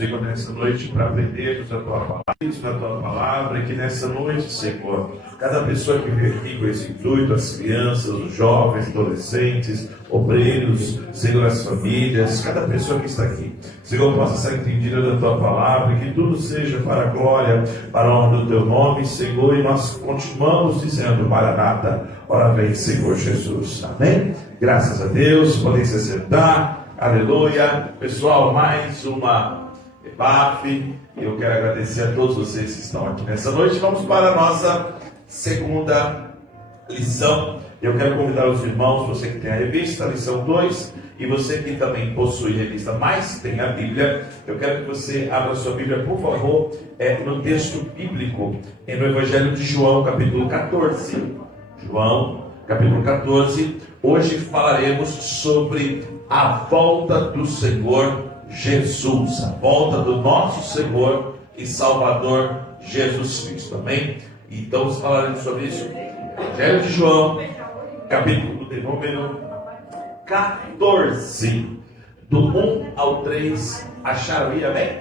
Senhor, nessa noite para aprendermos a tua palavra, e que nessa noite, Senhor, cada pessoa que veio aqui com esse intuito, as crianças, os jovens, adolescentes, obreiros, Senhor, as famílias, cada pessoa que está aqui, Senhor, possa ser entendida da tua palavra, e que tudo seja para a glória, para a honra do teu nome, Senhor, e nós continuamos dizendo: Maranata, ora vem, Senhor Jesus. Amém? Graças a Deus, podem se sentar. Aleluia. Pessoal, mais uma EBAF. Eu quero agradecer a todos vocês que estão aqui nessa noite. Vamos para a nossa segunda lição. Eu quero convidar os irmãos, você que tem a revista, lição 2, e você que também possui revista, mas tem a Bíblia. Eu quero que você abra sua Bíblia, por favor, no texto bíblico, no Evangelho de João, capítulo 14. João, capítulo 14. Hoje falaremos sobre a volta do Senhor Jesus, a volta do nosso Senhor e Salvador Jesus Cristo. Amém? Então nós falaremos sobre isso. Evangelho de João, capítulo de número 14, do 1 ao 3. Acharam aí? Amém?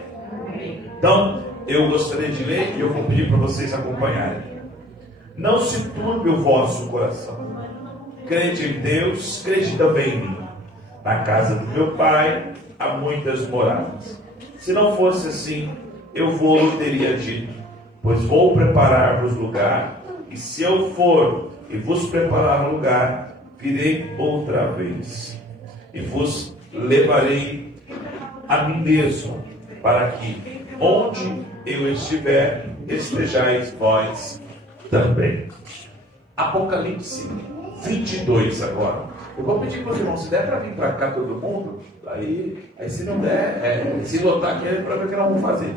Então eu gostaria de ler e eu vou pedir para vocês acompanharem. Não se turbe o vosso coração. Crede em Deus, crede também em mim. Na casa do meu pai há muitas moradas. Se não fosse assim, eu vou teria dito, pois vou preparar-vos lugar, e se eu for e vos preparar lugar, virei outra vez, e vos levarei a mim mesmo, para que, onde eu estiver, estejais vós também. Apocalipse 22 agora. Eu vou pedir para os irmãos, se der para vir para cá todo mundo, aí se não der, se lotar aqui, é para ver o que nós vamos fazer.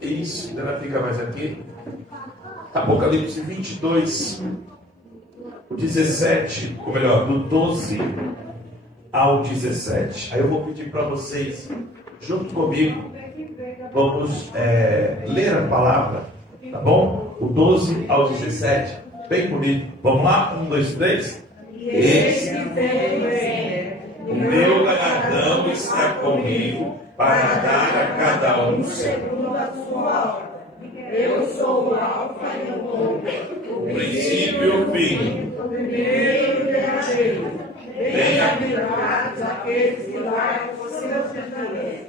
Isso, ainda vai ficar mais aqui. Apocalipse 22, o 17, ou melhor, do 12 ao 17. Aí eu vou pedir para vocês, junto comigo, vamos ler a palavra, tá bom? O 12 ao 17, bem comigo. Vamos lá? 1, 2, 3. Eis que venho, o meu galardão está comigo, para dar a cada um segundo a sua obra. Eu sou o Alfa e o Ômega, o princípio e o fim, o primeiro e o derradeiro. Bem-aventurados aqueles que guardam os seus mandamentos,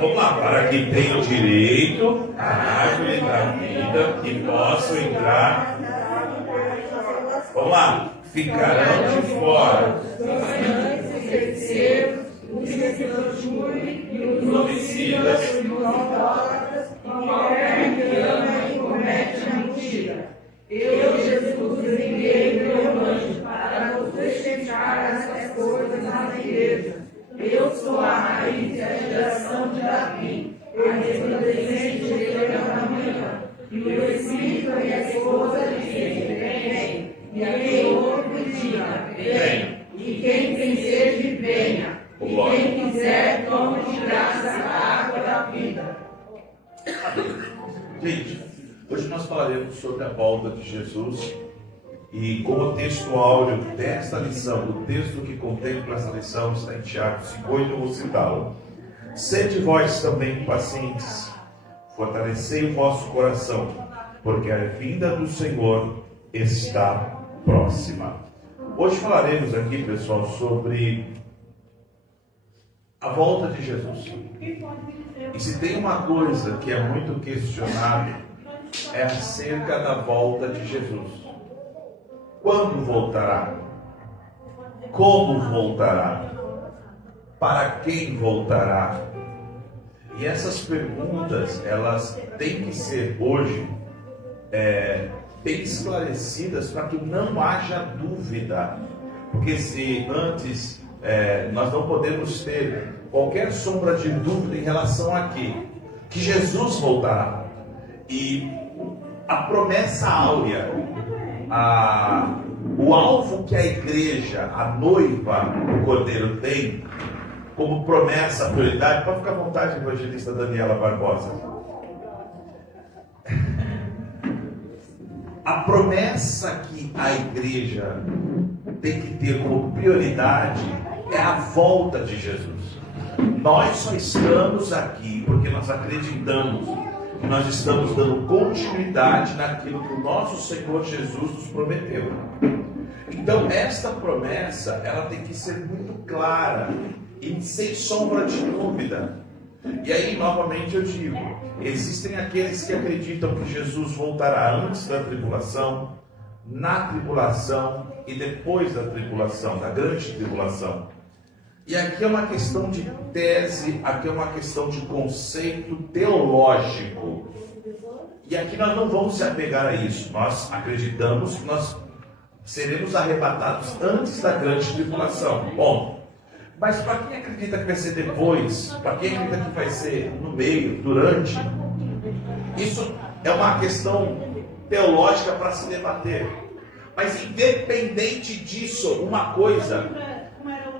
vamos lá, para que tenham direito à árvore da vida e possam entrar. Vamos lá, ficarão de fora os feiticeiros, os e os homicidas, os idólatras, e qualquer que ama e comete a mentira. Eu, Jesus, enviei meu anjo para vos testificar essas coisas nas igrejas. Eu sou a raiz e a geração de Davi, a resplandecente estrela da manhã. E o Espírito e a esposa dizem: vem. E a quem ouve diga: vem. E quem tem sede, venha. E quem quiser, tome de graça a água da vida. Gente, hoje nós falaremos sobre a volta de Jesus. E como texto áureo desta lição, o texto que contempla essa lição está em Tiago 5,8, eu vou citá-lo. Sede vós também pacientes, fortalecei o vosso coração, porque a vinda do Senhor está próxima. Hoje falaremos aqui, pessoal, sobre a volta de Jesus. E se tem uma coisa que é muito questionada, é acerca da volta de Jesus. Quando voltará? Como voltará? Para quem voltará? E essas perguntas, elas têm que ser hoje bem esclarecidas para que não haja dúvida. Porque se antes nós não podemos ter qualquer sombra de dúvida em relação a quê? Que Jesus voltará. E a promessa áurea, o alvo que a igreja, a noiva, o Cordeiro tem como promessa, prioridade. Pode ficar à vontade, evangelista Daniela Barbosa. A promessa que a igreja tem que ter como prioridade é a volta de Jesus. nós só estamos aqui porque nós acreditamos que nós estamos dando continuidade naquilo que o nosso Senhor Jesus nos prometeu. Então, esta promessa, ela tem que ser muito clara e sem sombra de dúvida. E aí, novamente eu digo, existem aqueles que acreditam que Jesus voltará antes da tribulação, na tribulação e depois da tribulação, da grande tribulação. E aqui é uma questão de tese, aqui é uma questão de conceito teológico. E aqui nós não vamos se apegar a isso. Nós acreditamos que nós seremos arrebatados antes da grande tribulação. Bom, mas para quem acredita que vai ser depois, para quem acredita que vai ser no meio, durante, isso é uma questão teológica para se debater. Mas independente disso, uma coisa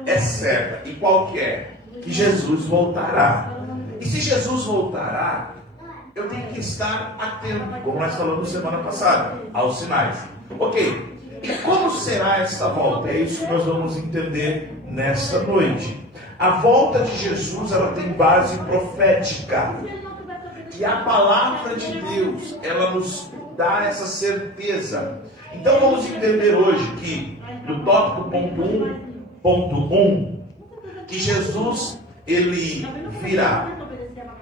é certa, e qual que é? Que Jesus voltará. E se Jesus voltará, eu tenho que estar atento, como nós falamos semana passada, aos sinais. Ok, e como será esta volta? É isso que nós vamos entender nesta noite. A volta de Jesus, ela tem base profética. E a palavra de Deus, ela nos dá essa certeza. Então vamos entender hoje que, no tópico ponto 1, que Jesus, ele virá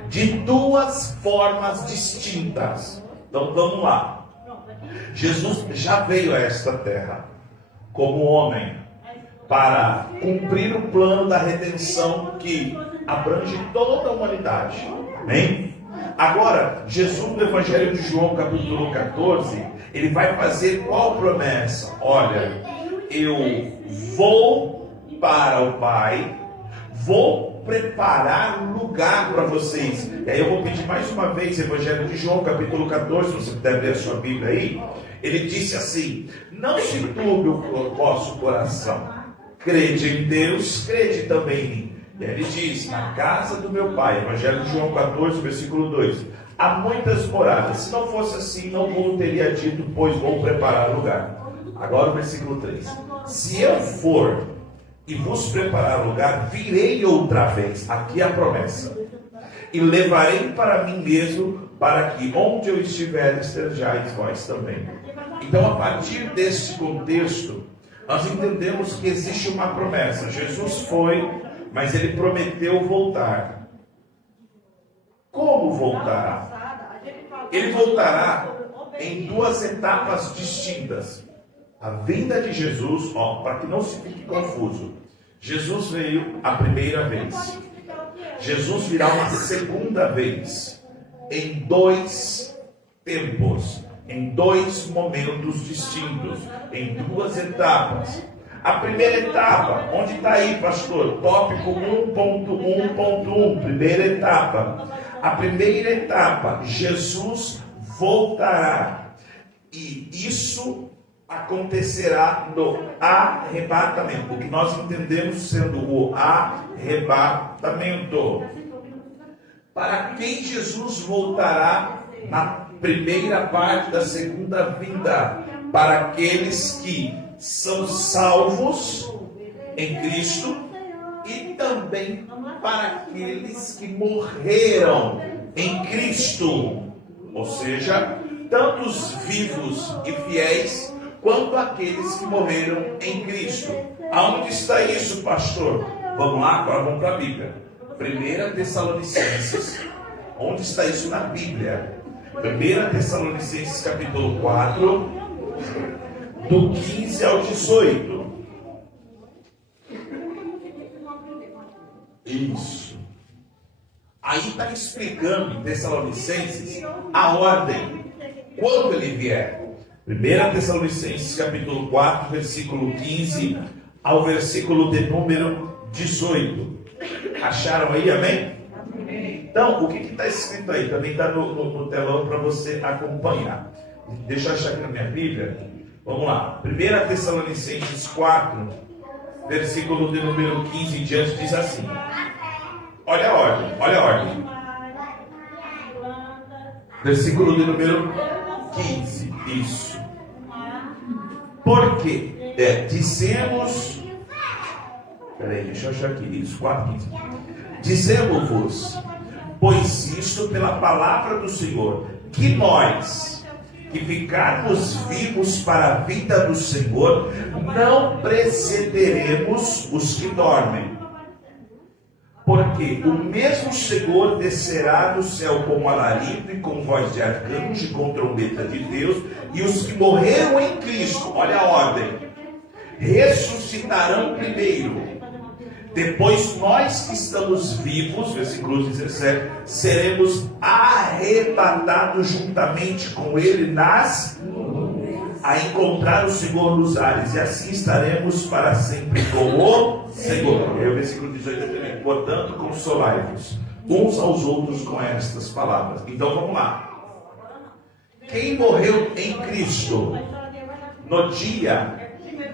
de duas formas distintas. Então vamos lá. Jesus já veio a esta terra como homem para cumprir o plano da redenção que abrange toda a humanidade. Amém? Agora, Jesus no Evangelho de João, capítulo 14, ele vai fazer qual promessa? Olha, eu vou para o Pai, vou preparar um lugar para vocês. E aí eu vou pedir mais uma vez, Evangelho de João, capítulo 14, se você puder abrir a sua Bíblia aí. Ele disse assim: não se turbe o vosso coração, crede em Deus, crede também em mim. E ele diz: na casa do meu Pai, Evangelho de João 14, versículo 2, há muitas moradas. Se não fosse assim, não vos teria dito, pois vou preparar lugar. Agora o versículo 3: se eu for e vos preparar lugar, virei outra vez. Aqui é a promessa. E levarei para mim mesmo, para que onde eu estiver, estejais vós também. Então, a partir desse contexto, nós entendemos que existe uma promessa. Jesus foi, mas ele prometeu voltar. Como voltará? Ele voltará em duas etapas distintas. A vinda de Jesus, para que não se fique confuso, Jesus veio a primeira vez. Jesus virá uma segunda vez, em dois tempos, em dois momentos distintos, em duas etapas. A primeira etapa, onde está aí, pastor? Tópico 1.1.1, primeira etapa. A primeira etapa, Jesus voltará. E isso acontecerá no arrebatamento, o que nós entendemos sendo o arrebatamento. Para quem Jesus voltará na primeira parte da segunda vinda? Para aqueles que são salvos em Cristo e também para aqueles que morreram em Cristo, ou seja, tanto os vivos e fiéis quanto aqueles que morreram em Cristo. Aonde está isso, pastor? Vamos lá, agora vamos para a Bíblia. 1 Tessalonicenses. Onde está isso na Bíblia? 1 Tessalonicenses capítulo 4, do 15 ao 18. Isso. Aí está explicando em Tessalonicenses a ordem, quando ele vier. 1 Tessalonicenses capítulo 4, versículo 15 ao versículo de número 18. Acharam aí, amém? Então, o que está escrito aí? Também está no telão para você acompanhar. Deixa eu achar aqui na minha Bíblia. Vamos lá. 1 Tessalonicenses 4, versículo de número 15 em diante, diz assim. Olha a ordem, olha a ordem. Versículo de número 15. Isso. Porque dissemos Peraí, deixa eu achar aqui. Isso, 4:15. Dizemos-vos, pois isto pela palavra do Senhor, que nós, que ficarmos vivos para a vida do Senhor, não precederemos os que dormem. Porque o mesmo Senhor descerá do céu com alarido e com voz de arcanjo e com trombeta de Deus, e os que morreram em Cristo, olha a ordem, ressuscitarão primeiro. Depois nós que estamos vivos, versículo 17, seremos arrebatados juntamente com Ele a encontrar o Senhor nos ares, e assim estaremos para sempre com o Senhor. É o versículo 18 também. Portanto, consolai-vos uns aos outros com estas palavras. Então vamos lá. Quem morreu em Cristo no dia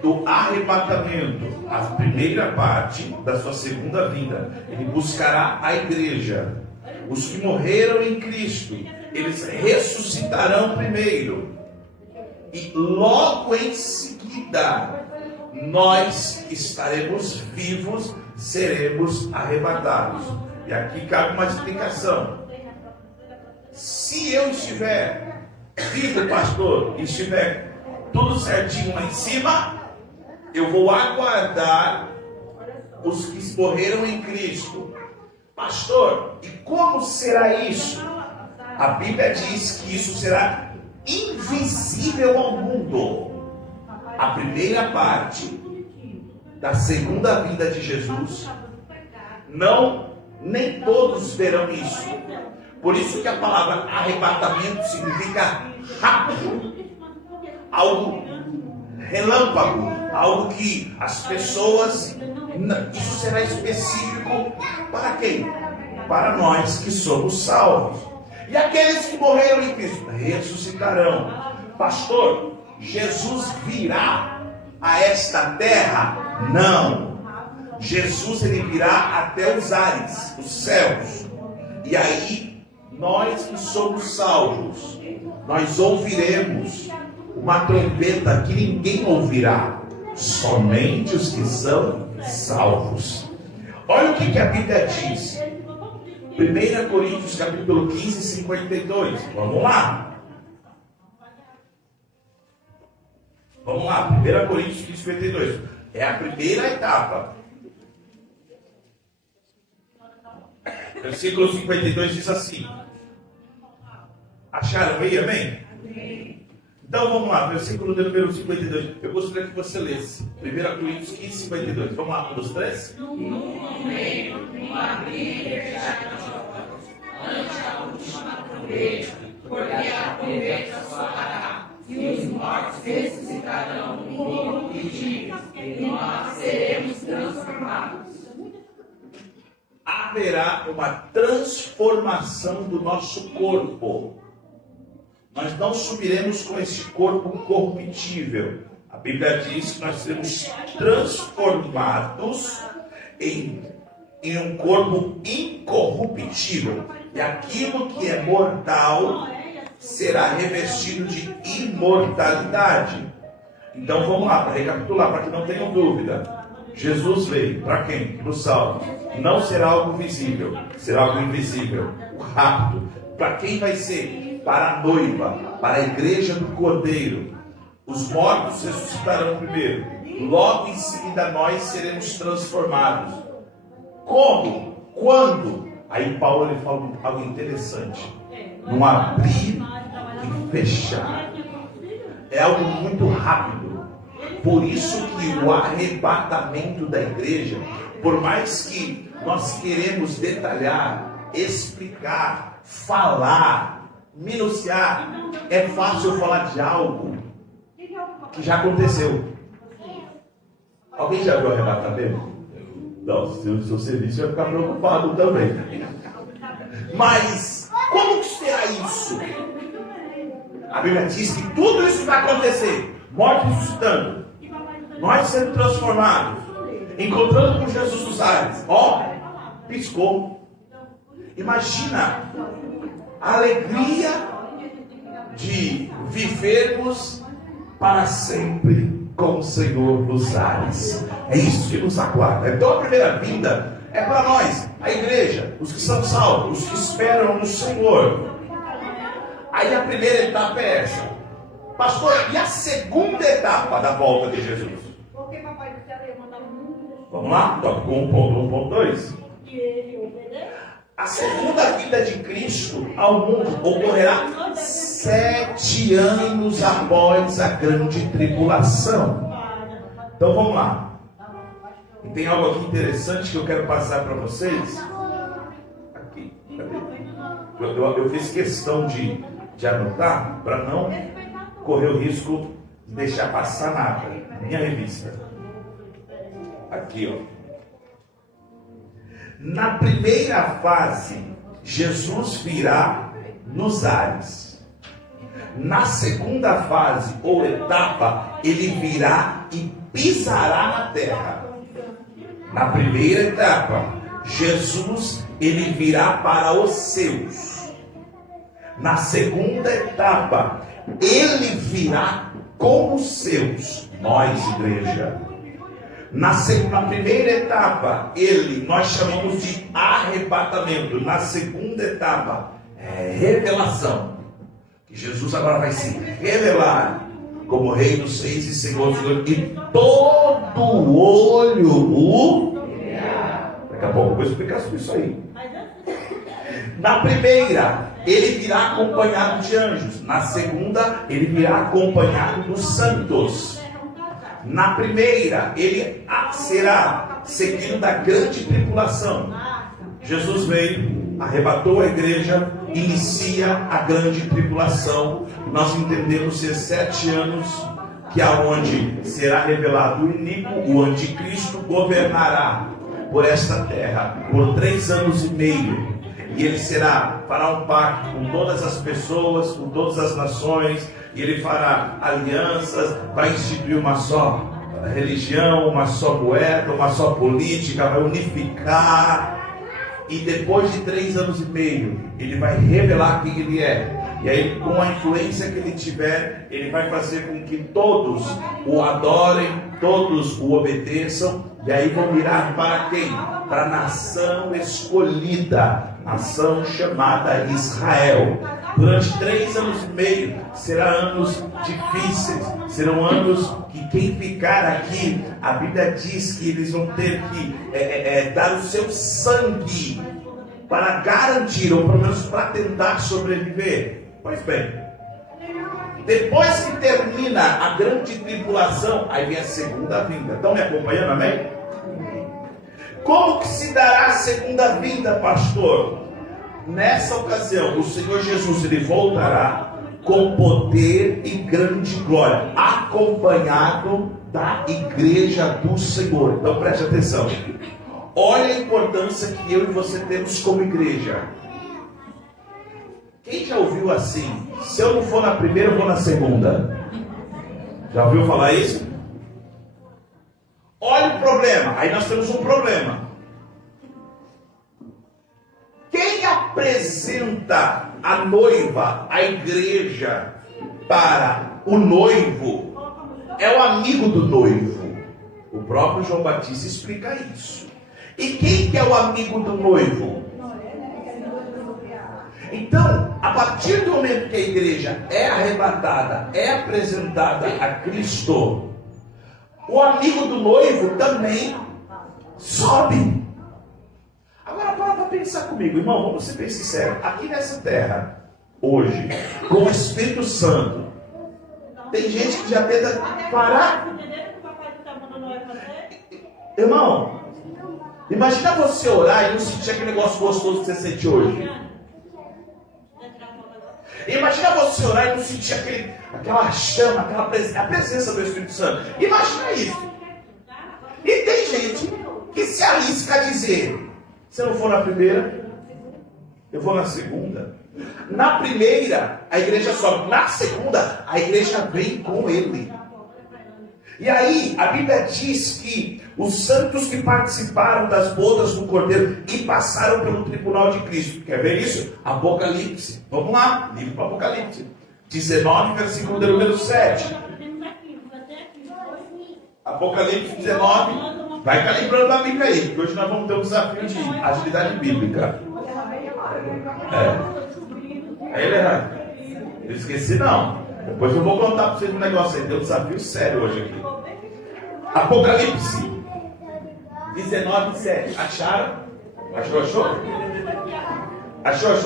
do arrebatamento, a primeira parte da sua segunda vinda, ele buscará a igreja. Os que morreram em Cristo, eles ressuscitarão primeiro. E logo em seguida, nós estaremos vivos, seremos arrebatados. E aqui cabe uma explicação. Se eu estiver vivo, pastor, e estiver tudo certinho lá em cima, eu vou aguardar os que morreram em Cristo. Pastor, e como será isso? A Bíblia diz que isso será invisível ao mundo. A primeira parte da segunda vinda de Jesus, nem todos verão isso. Por isso que a palavra arrebatamento significa rápido, algo relâmpago, algo que as pessoas, isso será específico para quem? Para nós que somos salvos. E aqueles que morreram em Cristo ressuscitarão. Pastor, Jesus virá a esta terra? Não. Jesus, ele virá até os ares, os céus. E aí, nós que somos salvos, nós ouviremos uma trombeta que ninguém ouvirá, somente os que são salvos. Olha o que a Bíblia diz. 1 Coríntios capítulo 15, 52. Vamos lá. Vamos lá. 1 Coríntios 15, 52. É a primeira etapa. Versículo 52 diz assim. Acharam aí, amém? Então vamos lá, versículo de número 52. Eu gostaria que você lesse 1 Coríntios 15, 52. Vamos lá, um dos três? No momento, uma briga ante a última trombeta, porque a trombeta soará, e os mortos ressuscitarão incorruptíveis, e nós seremos transformados. Haverá uma transformação do nosso corpo. Nós não subiremos com esse corpo corruptível. A Bíblia diz que nós seremos transformados em um corpo incorruptível. E aquilo que é mortal será revestido de imortalidade. Então vamos lá, para recapitular, para que não tenham dúvida. Jesus veio, para quem? Para os salvos. Não será algo visível, será algo invisível. O rapto. Para quem vai ser? Para a noiva, para a igreja do Cordeiro. Os mortos ressuscitarão primeiro. Logo em seguida nós seremos transformados. Como? Quando? Aí Paulo ele fala algo interessante. Não abrir e fechar. É algo muito rápido. Por isso que o arrebatamento da igreja, por mais que nós queremos detalhar, explicar, falar, minuciar, é fácil falar de algo que já aconteceu. Alguém já viu o arrebatamento? Não, se o seu serviço vai ficar preocupado também. Mas, como que será isso? A Bíblia diz que tudo isso vai acontecer. Morte ressuscitando. Nós sendo transformados. Encontrando com Jesus nos ares. Piscou. Imagina a alegria de vivermos para sempre com o Senhor nos ares. É isso que nos aguarda. Então a primeira vinda é para nós, a igreja, os que são salvos, os que esperam no Senhor. Aí a primeira etapa é essa. Pastor, e a segunda etapa da volta de Jesus? Porque papai do céu ia mandar o mundo. Vamos lá? Tópico 1.1.2. E ele obedece. A segunda vinda de Cristo ao mundo ocorrerá 7 anos após a grande tribulação. Então vamos lá. E tem algo aqui interessante que eu quero passar para vocês. Aqui, cadê? Eu fiz questão de anotar para não correr o risco de deixar passar nada. Minha revista. Aqui, ó. Na primeira fase, Jesus virá nos ares. Na segunda fase ou etapa, ele virá e pisará na terra. Na primeira etapa, Jesus ele virá para os seus. Na segunda etapa, ele virá com os seus, nós, igreja. Na primeira etapa, nós chamamos de arrebatamento. Na segunda etapa, revelação. Que Jesus agora vai se revelar como Rei dos Reis e Senhor dos Senhores. E todo olho o... Daqui a pouco eu vou explicar sobre isso aí. Na primeira, ele virá acompanhado de anjos. Na segunda, ele virá acompanhado dos santos. Na primeira, ele será seguido da grande tribulação. Jesus veio, arrebatou a igreja, inicia a grande tribulação. Nós entendemos ser 7 anos, que aonde será revelado o iníquo, o anticristo governará por esta terra por 3 anos e meio. E ele fará um pacto com todas as pessoas, com todas as nações. E ele fará alianças, vai instituir uma só religião, uma só moeda, uma só política, vai unificar. E depois de 3 anos e meio, ele vai revelar quem ele é. E aí, com a influência que ele tiver, ele vai fazer com que todos o adorem, todos o obedeçam. E aí vão mirar para quem? Para a nação escolhida, nação chamada Israel. Durante 3 anos e meio serão anos difíceis, serão anos que quem ficar aqui, a Bíblia diz que eles vão ter que dar o seu sangue para garantir, ou pelo menos para tentar sobreviver. Pois bem, depois que termina a grande tribulação, aí vem a segunda vinda. Estão me acompanhando, amém? Como que se dará a segunda vinda, pastor? Nessa ocasião, o Senhor Jesus ele voltará com poder e grande glória, acompanhado da igreja do Senhor. Então preste atenção. Olha a importância que eu e você temos como igreja. Quem já ouviu assim? Se eu não for na primeira, eu vou na segunda. Já ouviu falar isso? Olha o problema. Aí nós temos um problema. Quem apresenta a noiva, a igreja, para o noivo, é o amigo do noivo. O próprio João Batista explica isso. E quem que é o amigo do noivo? Então, a partir do momento que a igreja é arrebatada, é apresentada a Cristo, o amigo do noivo também sobe. Agora para pensar comigo, irmão, vamos ser bem sinceros. Aqui nessa terra, hoje, com o Espírito Santo, tem gente que já tenta parar. Irmão, imagina você orar e não sentir aquele negócio gostoso que você sente hoje. Imagina você orar e não sentir aquela chama, a presença do Espírito Santo. Imagina isso. E tem gente que se arrisca a dizer: se eu não for na primeira, eu vou na segunda. Na primeira, a igreja sobe. Na segunda, a igreja vem com ele. E aí, a Bíblia diz que os santos que participaram das bodas do Cordeiro e passaram pelo tribunal de Cristo. Quer ver isso? Apocalipse. Vamos lá, livro do Apocalipse. 19, versículo de número 7. Apocalipse 19. Vai calibrando a Bíblia aí, porque hoje nós vamos ter um desafio de agilidade bíblica. Ele errado. Não esqueci não. Depois eu vou contar para vocês um negócio aí. Tem um desafio sério hoje aqui. Apocalipse 19:7. Acharam? Achou?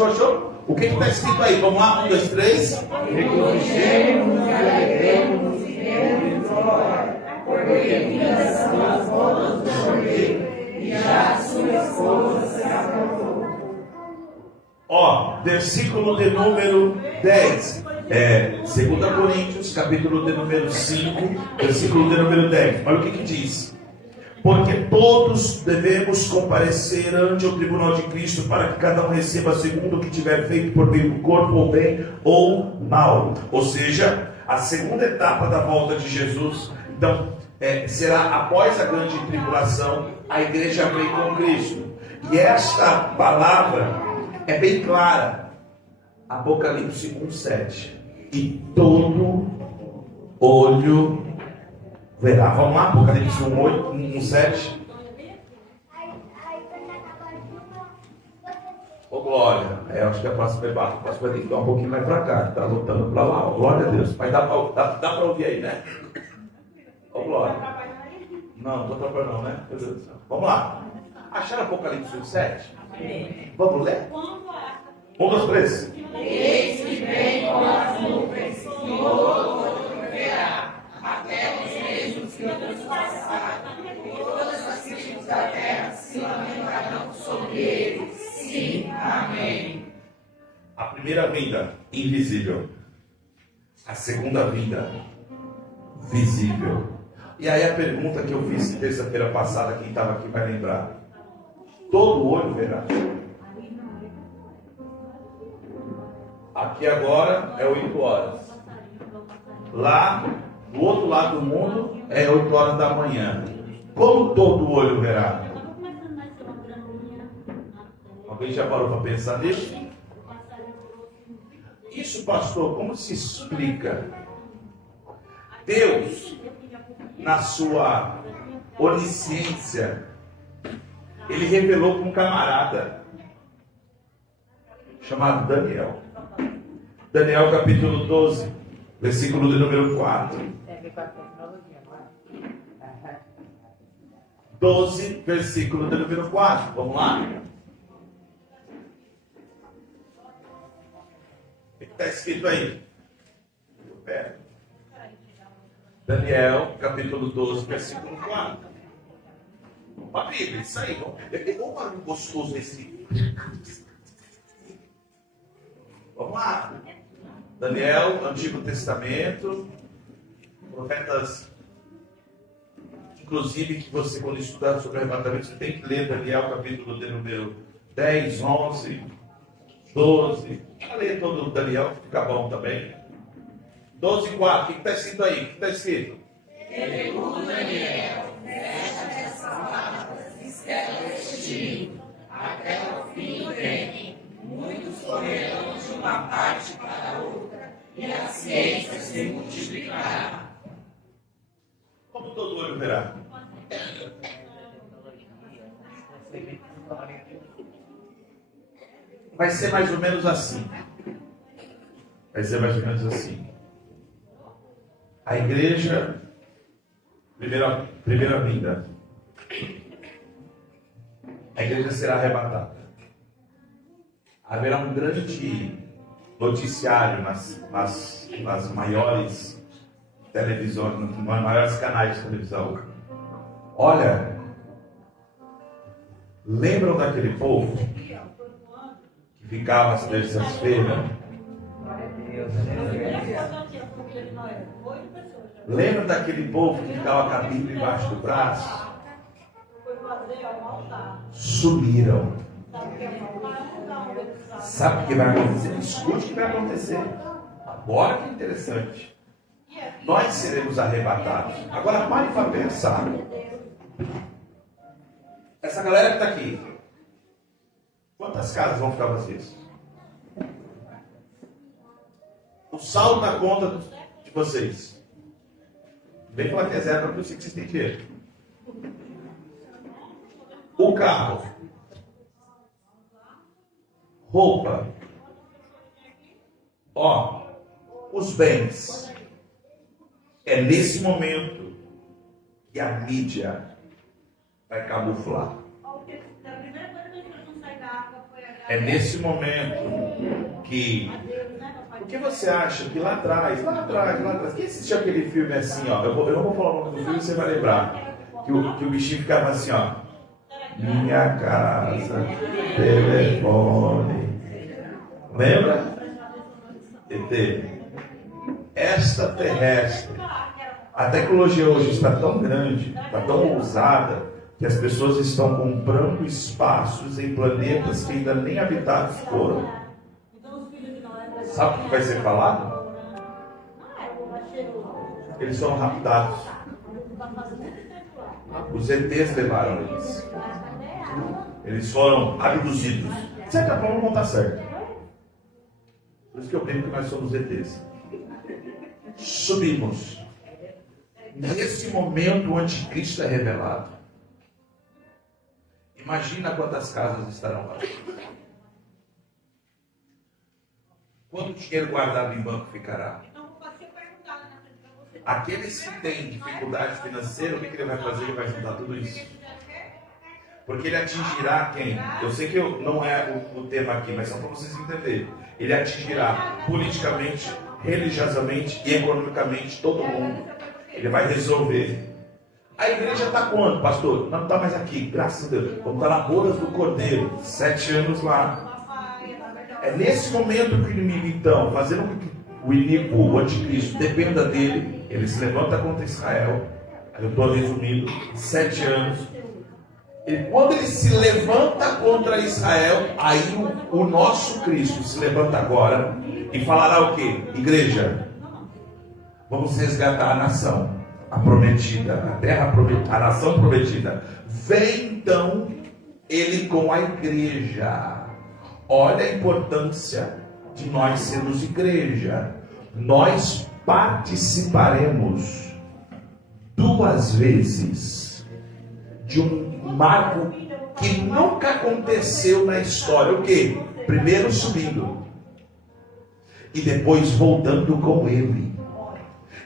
Achou? O que está escrito aí? Vamos lá, 1, 2, 3. Regocijemos, nos alegremos e demos glória, porque vindas são as bodas do Cordeiro, e já a sua esposa se aprontou. Versículo de número 10. 2 Coríntios, capítulo de número 5, versículo de número 10. Olha o que diz. Porque todos devemos comparecer ante o tribunal de Cristo, para que cada um receba segundo o que tiver feito por meio do corpo, ou bem ou mal. Ou seja, a segunda etapa da volta de Jesus, então, será após a grande tribulação, a igreja vem com Cristo. E esta palavra é bem clara. Apocalipse 1:7. E todo olho verá. Vamos lá, Apocalipse 1:7. Ô glória. Acho que a próxima é barra. A próxima vai ter que dar um pouquinho mais para cá. Está lutando para lá. Ó, glória a Deus. Mas dá para ouvir aí, né? Ô glória. Não estou atrapalhando não, né? Meu Deus do céu. Vamos lá. Acharam Apocalipse 1:7? Vamos ler? 1, 2, 3. Eis que vem com as nuvens, e todo olho verá, até os mesmos que nos passaram, e todas as tribos da terra se lamentarão sobre eles. Sim, amém. A primeira vinda, invisível. A segunda vinda, visível. E aí a pergunta que eu fiz terça-feira passada, quem estava aqui vai lembrar. Todo olho verá. Aqui agora é 8 horas. Lá, do outro lado do mundo, é 8 horas da manhã. Como todo olho verá? Alguém já parou para pensar nisso? Isso, pastor, como se explica? Deus, na sua onisciência, Ele revelou para um camarada chamado Daniel. Daniel capítulo 12, versículo de número 4. 12, versículo de número 4. Vamos lá? O que está escrito aí? Daniel capítulo 12, versículo 4. Uma Bíblia, isso aí. Pegou um barulho gostoso nesse. Vamos lá. Daniel, Antigo Testamento, profetas, inclusive que você, quando estudar sobre arrebatamento, você tem que ler Daniel, capítulo de número 10, 11, 12. Para ler todo o Daniel, fica bom também. 12, 4. O que está escrito aí? O que está escrito? Segundo Daniel, fecha as palavras, espera o destino, até o fim do tempo. Muitos correrão de uma parte para outra, e a ciência se multiplicará. Como todo olho verá? Vai ser mais ou menos assim. A igreja, primeira vinda. A igreja será arrebatada. Haverá um grande noticiário nas maiores televisões, nos maiores canais de televisão. Olha, lembram daquele povo que ficava às terças-feiras? Lembra daquele povo que ficava com a Bíblia embaixo do braço? Sumiram. Sabe o que vai acontecer? Escute o que vai acontecer. Agora que é interessante. Nós seremos arrebatados. Agora pare para pensar. Essa galera que está aqui, quantas casas vão ficar vazias? O saldo na conta de vocês. Vem falar que é zero, porque eu sei que vocês têm dinheiro. O carro. Roupa. Ó, os bens. É nesse momento que a mídia vai camuflar. É nesse momento que... Por que você acha que lá atrás, quem assistiu aquele filme assim, ó? Eu não vou falar o nome do filme, você vai lembrar. Que o bichinho ficava assim, ó. Minha casa, telefone. Lembra? ET. Extraterrestre. A tecnologia hoje está tão grande, está tão ousada, que as pessoas estão comprando espaços em planetas que ainda nem habitados foram. Sabe o que vai ser falado? Eles são raptados. Os ETs levaram eles. Eles foram abduzidos. De certa forma, não está certo. Por isso que eu brinco que nós somos ETs. Subimos. Nesse momento, o anticristo é revelado. Imagina quantas casas estarão lá. Quanto dinheiro guardado em banco ficará? Aqueles que têm dificuldade financeira, o que ele vai fazer? Ele vai juntar tudo isso. Porque ele atingirá quem? Eu sei que não é o tema aqui, mas só para vocês entenderem. Ele atingirá politicamente, religiosamente e economicamente todo mundo. Ele vai resolver. A igreja está quando, pastor? Não está mais aqui, graças a Deus. Vamos estar na bodas do Cordeiro, 7 anos lá. É nesse momento que o inimigo, então, fazendo com que o inimigo, o anticristo, dependa dele, ele se levanta contra Israel. Eu estou resumindo, 7 anos. E quando ele se levanta contra Israel, aí o nosso Cristo se levanta agora e falará o quê? Igreja, vamos resgatar a nação, a prometida, a terra prometida, a nação prometida. Vem então ele com a igreja. Olha a importância de nós sermos igreja. Nós participaremos 2 vezes de um marco que nunca aconteceu na história. O quê? Primeiro subindo e depois voltando com ele.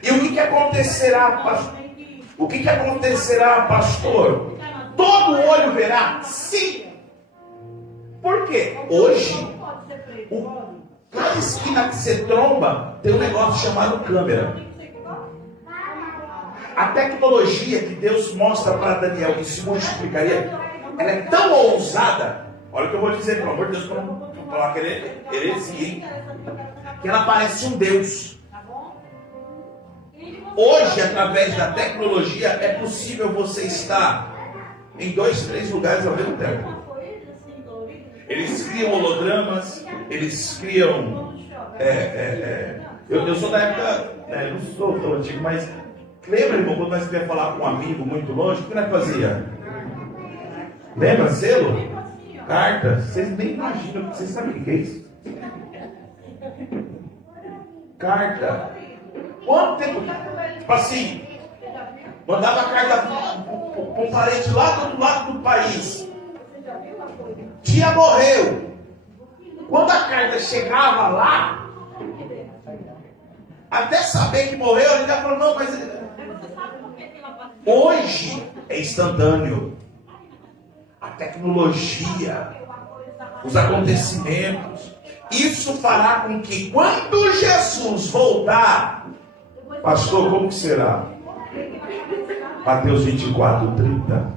E o que acontecerá, pastor? O que acontecerá, pastor? Todo olho verá? Sim. Por quê? Hoje, cada esquina que você tromba tem um negócio chamado câmera. A tecnologia que Deus mostra para Daniel que se multiplicaria, ela é tão ousada. Olha o que eu vou dizer, pelo amor de Deus, para não falar que heresia, hein? Que ela parece um Deus. Hoje, através da tecnologia, é possível você estar em 2, 3 lugares ao mesmo tempo. Eles criam hologramas, eles criam... Eu sou da época, eu não sou tão antigo, mas lembra, irmão, quando nós queríamos falar com um amigo muito longe, o que nós fazia? Lembra? Selo? Carta? Vocês nem imaginam, vocês sabem o que é isso? Carta. Quanto tempo? Tipo assim, mandava carta para um parente lá do outro lado do país. Tia morreu. Quando a carta chegava lá, até saber que morreu, ele já falou, não, mas hoje é instantâneo. A tecnologia, os acontecimentos, isso fará com que quando Jesus voltar, pastor, como que será? Mateus 24, 30.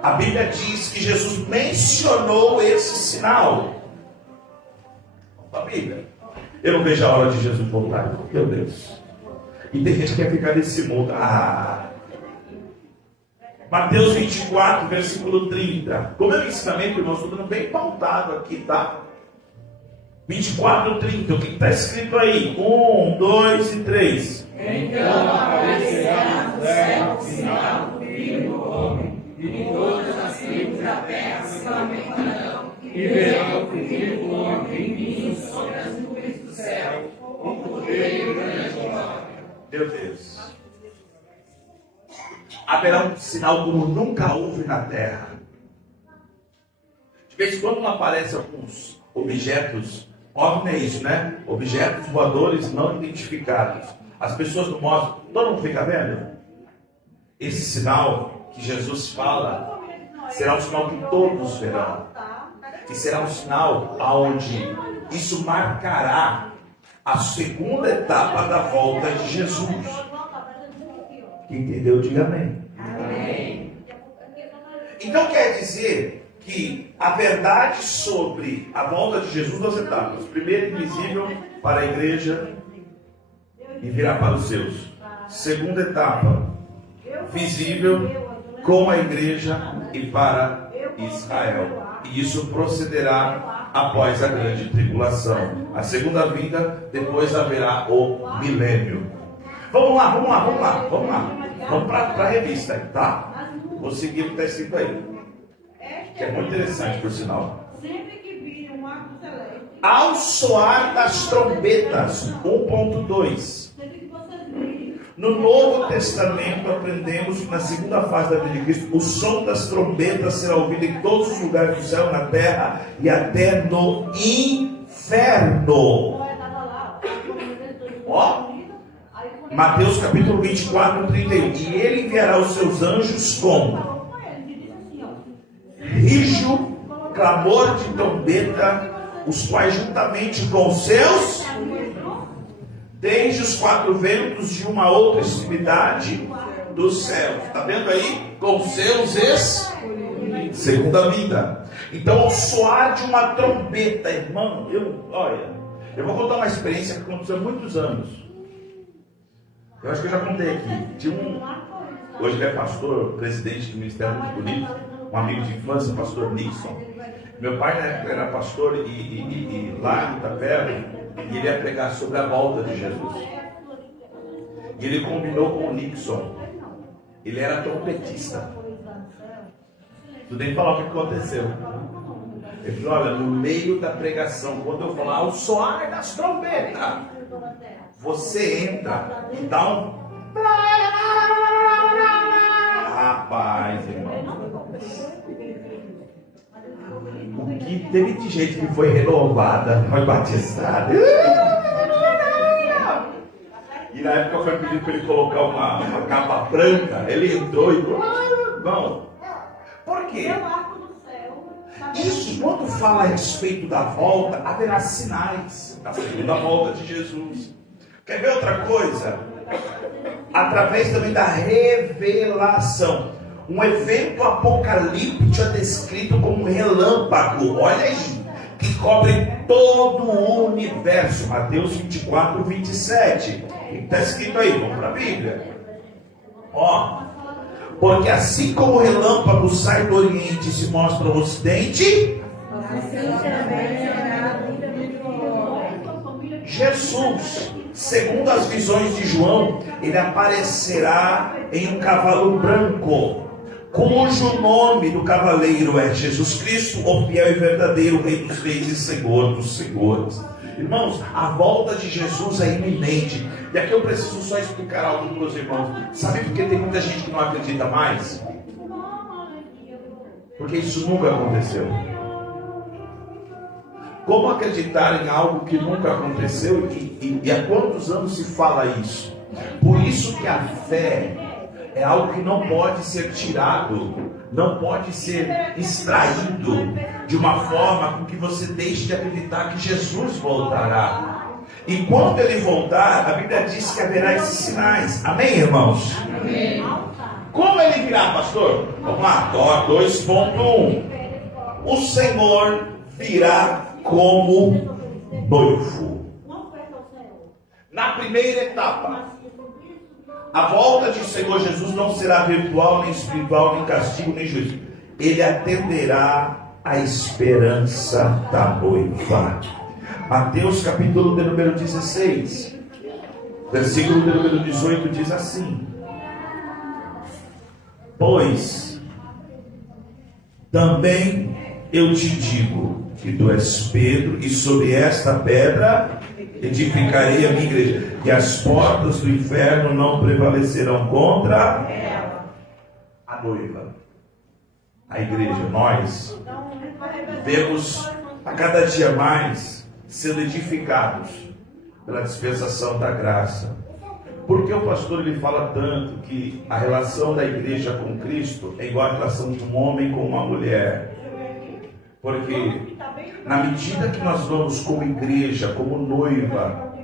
A Bíblia diz que Jesus mencionou esse sinal. A Bíblia. Eu não vejo a hora de Jesus voltar. Meu Deus. E tem gente que quer ficar nesse mundo. Mateus 24, versículo 30. Como é o ensinamento, irmãos, estou dando bem pautado aqui, tá? 24, 30. O que está escrito aí? 1, 2 e 3. Então aparecerá no céu o sinal do Filho do Homem, e todas as tribos da terra se lamentarão, e verão o Filho do Homem vindo sobre as nuvens do céu, com poder e grande glória. Meu Deus. haverá um sinal como nunca houve na terra. De vez em quando aparecem alguns objetos, óbvio é isso, né? Objetos voadores não identificados. As pessoas não mostram, todo mundo fica vendo? Esse sinal que Jesus fala será um sinal que todos verão. E será um sinal aonde isso marcará a segunda etapa da volta de Jesus. Quem entendeu, diga amém. Amém. Então quer dizer que a verdade sobre a volta de Jesus, duas etapas. Primeiro, invisível para a igreja e virá para os seus. Segunda etapa, visível com a igreja e para Israel. E isso procederá após a grande tribulação. A segunda vinda, depois haverá o milênio. Vamos lá. Vamos para a revista, tá? Vou seguir o que está escrito aí. Que é muito interessante, por sinal. Sempre que vir um arco celeste, Ao soar das trombetas, 1.2. No Novo Testamento aprendemos que na segunda fase da vida de Cristo, o som das trombetas será ouvido em todos os lugares do céu, na terra e até no inferno. Ó, Mateus capítulo 24, 31. E ele enviará os seus anjos como rijo, clamor de trombeta, os quais juntamente com os seus, desde os quatro ventos de uma outra extremidade do céu. Está vendo aí? Com seus segunda vida. Então, ao soar de uma trombeta, irmão, eu vou contar uma experiência que aconteceu há muitos anos. Eu acho que eu já contei aqui. Hoje ele é pastor, presidente do Ministério Muito Bonito, um amigo de infância, pastor Nixon. Meu pai, na época, era pastor e lá em Itapeva, e ele ia pregar sobre a volta de Jesus. E ele combinou com o Nixon. Ele era trompetista. Tu nem falar o que aconteceu. Ele falou: olha, no meio da pregação, quando eu falar ao soar das trombetas, você entra e dá um... Rapaz, irmão. O que teve de gente que foi renovada, foi batizada. E na época foi pedido para ele colocar uma capa branca. Ele entrou e falou: bom, por quê? Isso, quando fala a respeito da volta, haverá sinais da segunda volta de Jesus. Quer ver outra coisa? Através também da revelação. Um evento apocalíptico é descrito como um relâmpago, olha aí, que cobre todo o universo. Mateus 24, 27. O que está escrito aí? Vamos para a Bíblia. Ó, porque assim como o relâmpago sai do Oriente e se mostra no Ocidente, Jesus, segundo as visões de João, ele aparecerá em um cavalo branco, cujo nome do cavaleiro é Jesus Cristo, o fiel e verdadeiro Rei dos Reis e Senhor dos Senhores. Irmãos, a volta de Jesus é iminente. E aqui eu preciso só explicar algo para os irmãos. Sabe por que tem muita gente que não acredita mais? Porque isso nunca aconteceu. Como acreditar em algo que nunca aconteceu e há quantos anos se fala isso? Por isso que a fé é algo que não pode ser tirado, não pode ser extraído de uma forma com que você deixe de acreditar que Jesus voltará. E quando ele voltar, a Bíblia diz que haverá esses sinais. Amém, irmãos? Amém. Como ele virá, pastor? Vamos lá, 2.1. O Senhor virá como noivo. Na primeira etapa, a volta de Senhor Jesus não será virtual, nem espiritual, nem castigo, nem juízo. Ele atenderá à esperança da noiva. Mateus capítulo de número 16, versículo de número 18 diz assim: pois também eu te digo que tu és Pedro, e sobre esta pedra edificarei a minha igreja, e as portas do inferno não prevalecerão contra ela. a noiva, a igreja. Nós vemos a cada dia mais sendo edificados pela dispensação da graça. Por que o pastor ele fala tanto que a relação da igreja com Cristo é igual à relação de um homem com uma mulher? Porque na medida que nós vamos como igreja, como noiva,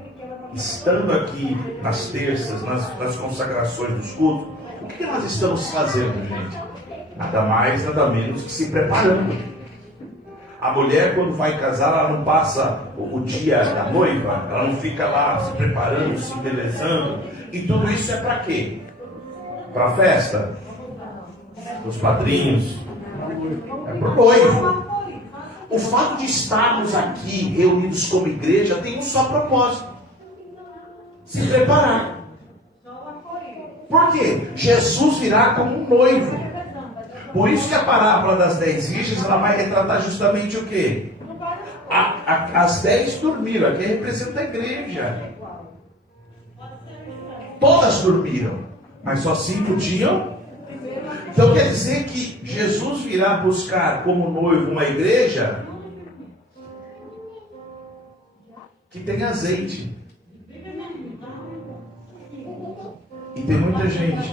estando aqui nas terças, nas consagrações dos cultos, o que nós estamos fazendo, gente? Nada mais, nada menos que se preparando. A mulher, quando vai casar, ela não passa o dia da noiva, ela não fica lá se preparando, se embelezando. E tudo isso é para quê? Para a festa? Os padrinhos? É para o noivo. O fato de estarmos aqui reunidos como igreja tem um só propósito: se preparar. Por quê? Jesus virá como um noivo. Por isso que a parábola das 10 virgens ela vai retratar justamente o quê? As 10 dormiram, aqui representa a igreja. Todas dormiram, mas só 5 tinham. Então quer dizer que Jesus virá buscar como noivo uma igreja que tem azeite. E tem muita gente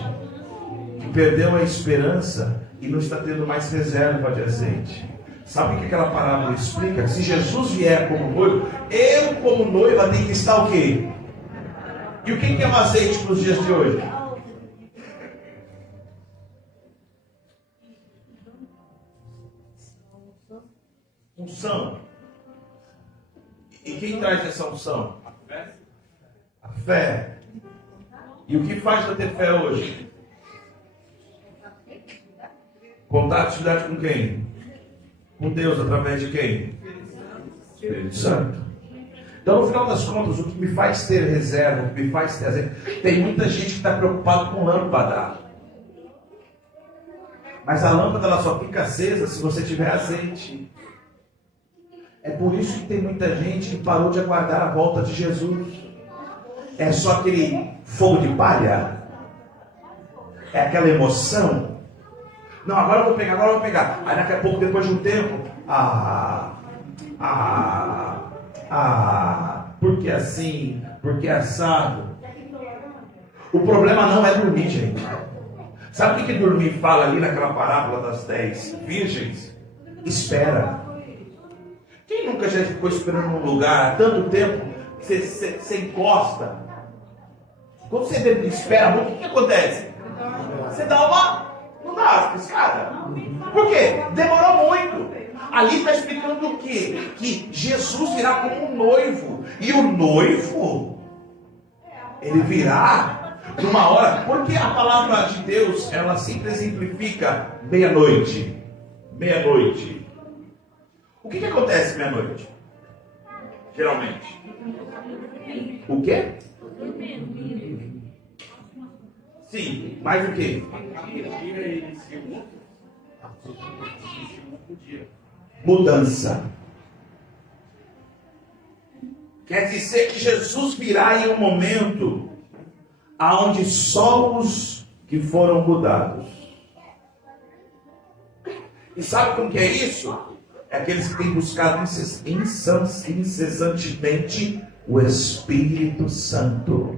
que perdeu a esperança e não está tendo mais reserva de azeite. Sabe o que aquela parábola explica? Se Jesus vier como noivo, eu como noiva tenho que estar o quê? E o que é o azeite nos dias de hoje? Unção. E quem traz essa unção? A fé. E o que faz eu ter fé hoje? Contato e atividade com quem? Com Deus, através de quem? Espírito Santo. Então, no final das contas, o que me faz ter reserva, o que me faz ter azeite, tem muita gente que está preocupada com lâmpada. Mas a lâmpada ela só fica acesa se você tiver azeite. É por isso que tem muita gente que parou de aguardar a volta de Jesus. É só aquele fogo de palha? É aquela emoção? Não, agora eu vou pegar. Aí daqui a pouco, depois de um tempo, porque assim, porque assado. O problema não é dormir, gente. Sabe o que dormir fala ali naquela parábola das 10 virgens? Espera. Quem nunca já ficou esperando num lugar há tanto tempo, você encosta? Quando você espera, o que acontece? Você dá uma... Não dá uma piscada. Por quê? Demorou muito. Ali está explicando o quê? Que Jesus virá como um noivo. E o noivo, ele virá numa hora. Porque a palavra de Deus, ela sempre exemplifica meia-noite. Meia-noite. O que acontece meia-noite? Geralmente. O quê? Sim, mais o quê? Mudança. Quer dizer que Jesus virá em um momento aonde só os que foram mudados. E sabe como que é isso? É aqueles que têm buscado incessantemente o Espírito Santo.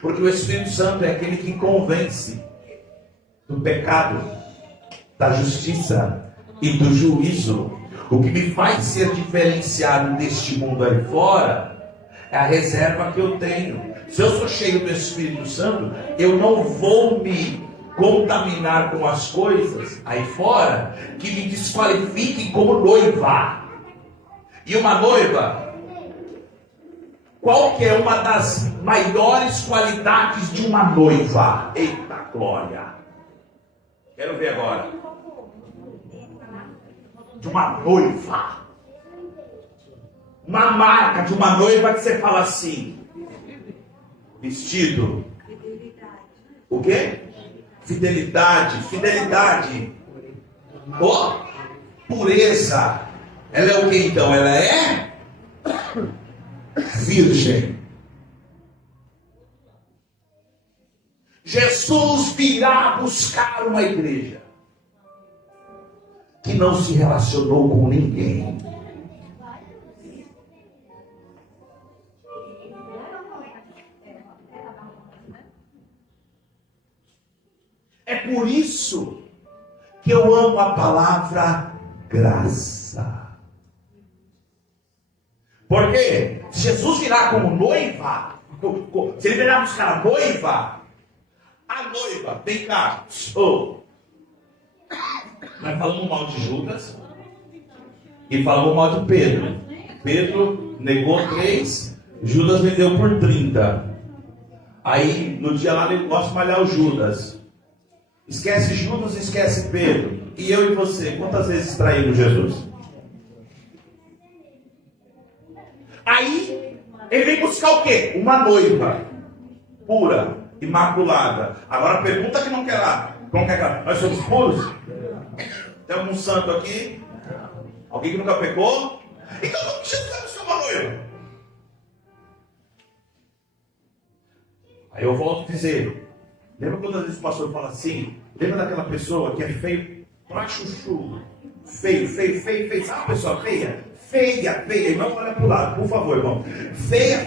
Porque o Espírito Santo é aquele que convence do pecado, da justiça e do juízo. O que me faz ser diferenciado deste mundo aí fora é a reserva que eu tenho. Se eu sou cheio do Espírito Santo, eu não vou me contaminar com as coisas aí fora que me desqualifiquem como noiva. E uma noiva, qual que é uma das maiores qualidades de uma noiva? Eita glória! Quero ver agora. De uma noiva. Uma marca de uma noiva que você fala assim. Vestido. O quê? Fidelidade. Fidelidade. Oh, pureza. Ela é o que então? Ela é virgem. Jesus virá buscar uma igreja que não se relacionou com ninguém. É por isso que eu amo a palavra graça. Porque Jesus virá como noiva, se ele virá buscar a noiva, vem cá, nós falamos mal de Judas e falamos mal de Pedro. Pedro negou 3, Judas vendeu por 30. Aí no dia lá ele gosta de malhar o Judas. Esquece Judas, esquece Pedro. E eu e você, quantas vezes traímos Jesus? Aí ele vem buscar o quê? Uma noiva pura, imaculada. Agora pergunta que não quer lá. Como quer lá? Nós somos puros? Tem algum santo aqui? Alguém que nunca pecou? Então como que Jesus vai buscar uma noiva? Aí eu volto a dizer. Lembra quando às vezes o pastor fala assim? Lembra daquela pessoa que é feio pra chuchu? Feio. Sabe uma pessoa feia? Feia. Irmão, olha pro lado, por favor, irmão. Feia.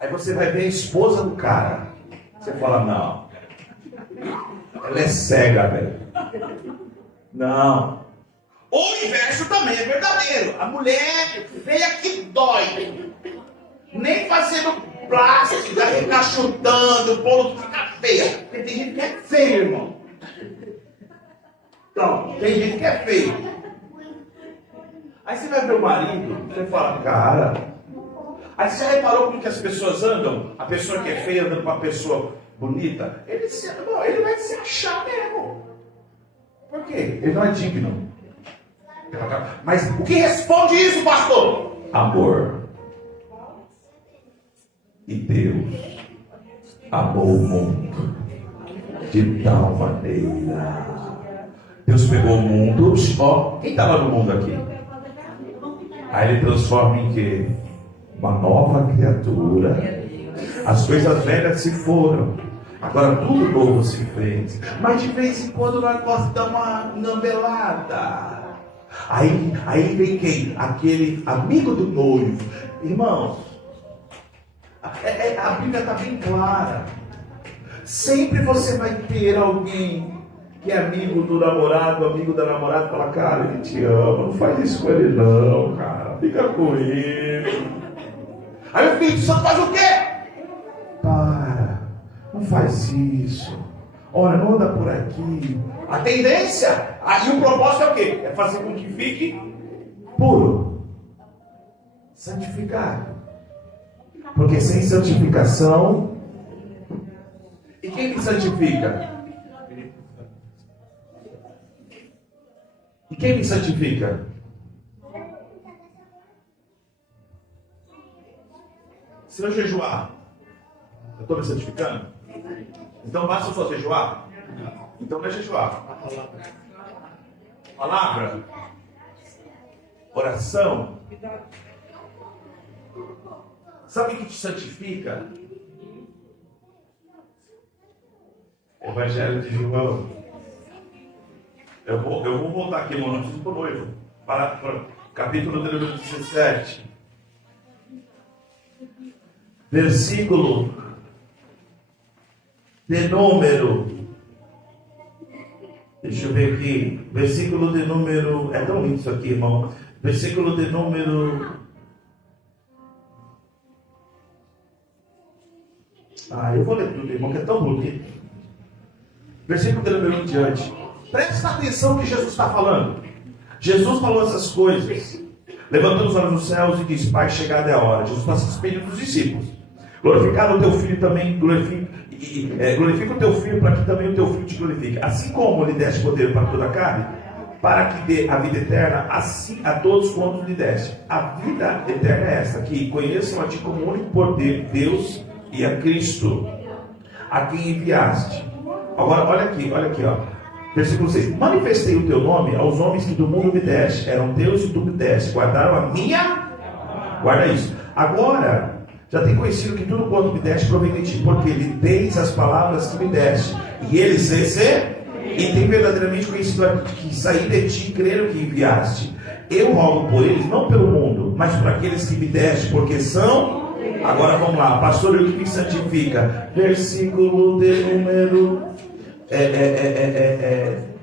Aí você vai ver a esposa do cara. Você fala, não. Ela é cega, velho. Não. O inverso também é verdadeiro. A mulher feia que dói. Nem fazendo plástica, ficar chutando, o bolo fica feia. Porque tem gente que é feia, irmão. Então, tem gente que é feio. Aí você vai ver o marido, você fala, cara. Aí você já reparou como que as pessoas andam? A pessoa que é feia andando com a pessoa bonita, ele vai se achar mesmo. Por quê? Ele não é digno. Mas o que responde isso, pastor? Amor. E Deus amou o mundo de tal maneira. Deus pegou o mundo, ó, quem estava no mundo aqui? Aí ele transforma em quê? Uma nova criatura. As coisas velhas se foram, agora tudo novo se fez. Mas de vez em quando nós gostamos de dar uma nambelada. Aí vem quem? Aquele amigo do noivo. Irmãos, a Bíblia está bem clara. Sempre você vai ter alguém que é amigo do namorado, amigo da namorada, fala, cara, ele te ama, não faz isso com ele não, cara, fica com ele. Aí o filho só faz o quê? Para, não faz isso. Olha, não anda por aqui. A tendência, aí o propósito é o quê? É fazer com que fique puro. Santificar. Porque sem santificação... E quem me santifica? E quem me santifica? Se eu jejuar, eu estou me santificando? Então basta só jejuar? Então não é jejuar. Palavra? Oração? Sabe o que te santifica? Evangelho de João. Eu vou voltar aqui, irmão, não preciso noivo. Para capítulo número 17. Versículo de número. Deixa eu ver aqui. Versículo de número. É tão lindo isso aqui, irmão. Versículo de número. Eu vou ler tudo, irmão, que é tão bonito. Versículo de número 1 em diante. Presta atenção no que Jesus está falando. Jesus falou essas coisas, levantando os olhos nos céus e disse: Pai, chegada é a hora. Jesus está se despedindo dos discípulos. Glorificar o teu filho também, glorifica o teu filho para que também o teu filho te glorifique. Assim como lhe deste poder para toda a carne, para que dê a vida eterna, assim a todos quanto lhe deste. A vida eterna é esta, que conheçam a ti como único poder, Deus, e a Cristo, a quem enviaste. Agora, olha aqui, ó. Versículo 6. Manifestei o teu nome aos homens que do mundo me deste. Eram teus e tu me deste. Guardaram a minha. Guarda isso. Agora, Já tem conhecido que tudo quanto me deste provém de ti, porque lhe tens as palavras que me deste, e eles e tem verdadeiramente conhecido que saí de ti e creram que enviaste. Eu rogo por eles, não pelo mundo, mas por aqueles que me deste, porque são. Agora vamos lá, pastor, o que me santifica? Versículo de número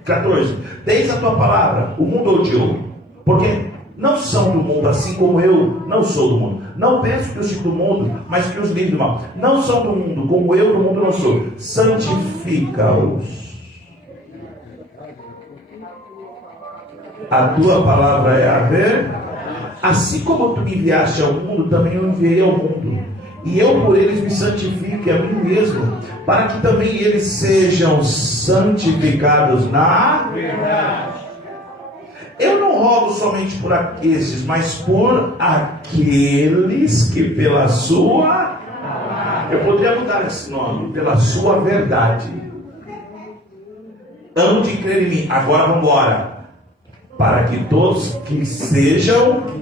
14. Tens a tua palavra, o mundo odiou, porque não são do mundo, assim como eu não sou do mundo. Não penso que os do mundo, mas que os livre do mal. Não são do mundo, como eu do mundo não sou. Santifica-os. A tua palavra é a ver. Assim como tu me enviaste ao mundo, também eu enviei ao mundo. E eu por eles me santifique a mim mesmo, para que também eles sejam santificados na verdade. Eu não rogo somente por aqueles, mas por aqueles que pela sua... Eu poderia mudar esse nome, pela sua verdade. Hão de crer em mim. Agora vamos embora. Para que todos que sejam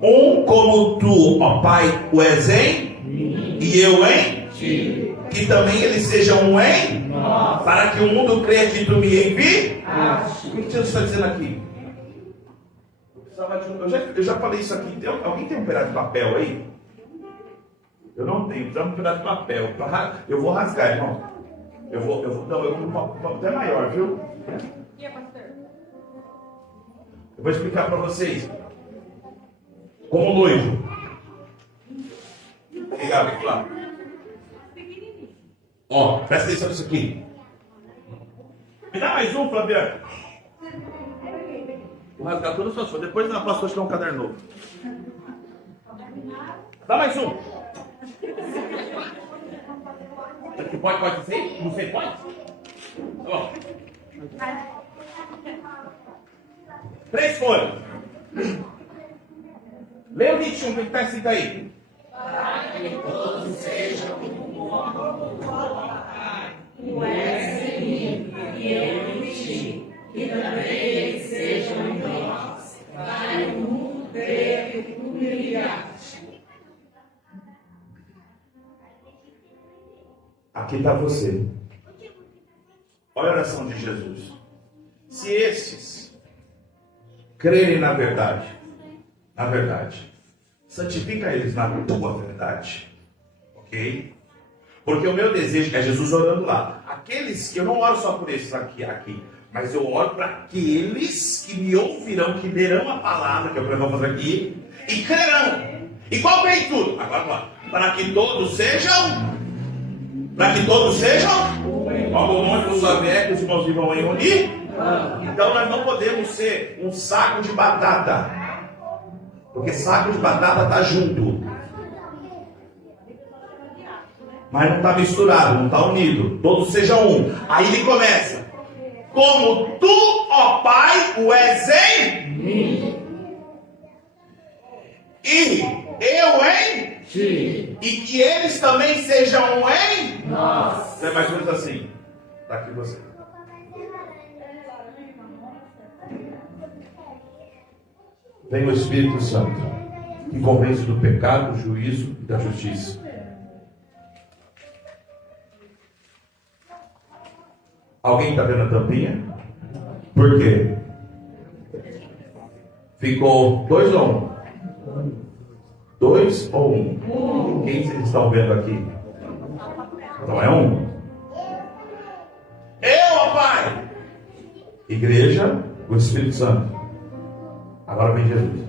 um como tu, ó Pai, o és em mim, e eu em ti. Que também eles sejam um em nós, para que o mundo creia que tu me enviaste. O que Jesus está dizendo aqui? Eu já falei isso aqui. Alguém tem um pedaço de papel aí? Eu não tenho. Precisava de um pedaço de papel. Eu vou rasgar, irmão. Eu vou até maior, viu? Eu vou explicar para vocês. Como noivo. Obrigado, aqui lá. Ó, presta atenção nisso aqui. Me dá mais um, Flaviano. Vou rasgar todas as suas folhas. Depois na próxima te dá um caderno novo. Dá mais um. Pode ser? Não sei, pode? Ó. 3 folhas. Lê o 21, o que está escrito aí? Para que todos sejam como Pai, tu és em mim e eu em ti, que também eles sejam em nós, para o mundo crer que tu me enviaste. Aqui está você. Olha a oração de Jesus. Se estes crerem na verdade, santifica eles na tua verdade, ok? Porque o meu desejo é Jesus orando lá. Aqueles que eu não oro só por esses aqui, mas eu oro para aqueles que me ouvirão, que lerão a palavra que eu vou fazer aqui e crerão. E qual vem tudo? Agora, para que todos sejam. Ao nome do Slavé, que os irmãos vão reunir. Então nós não podemos ser um saco de batata, porque saco de batata está junto, mas não está misturado, não está unido. Todos sejam um. Aí ele começa: como tu, ó Pai, o és em mim, e eu em ti, e que eles também sejam um em nós. É mais ou menos assim. Está aqui você. Vem o Espírito Santo, que convence do pecado, do juízo e da justiça. Alguém está vendo a tampinha? Por quê? Ficou 2 ou 1? 2 ou 1? Quem vocês estão vendo aqui? Então é 1. Eu, ó Pai! Igreja, o Espírito Santo. Agora vem Jesus.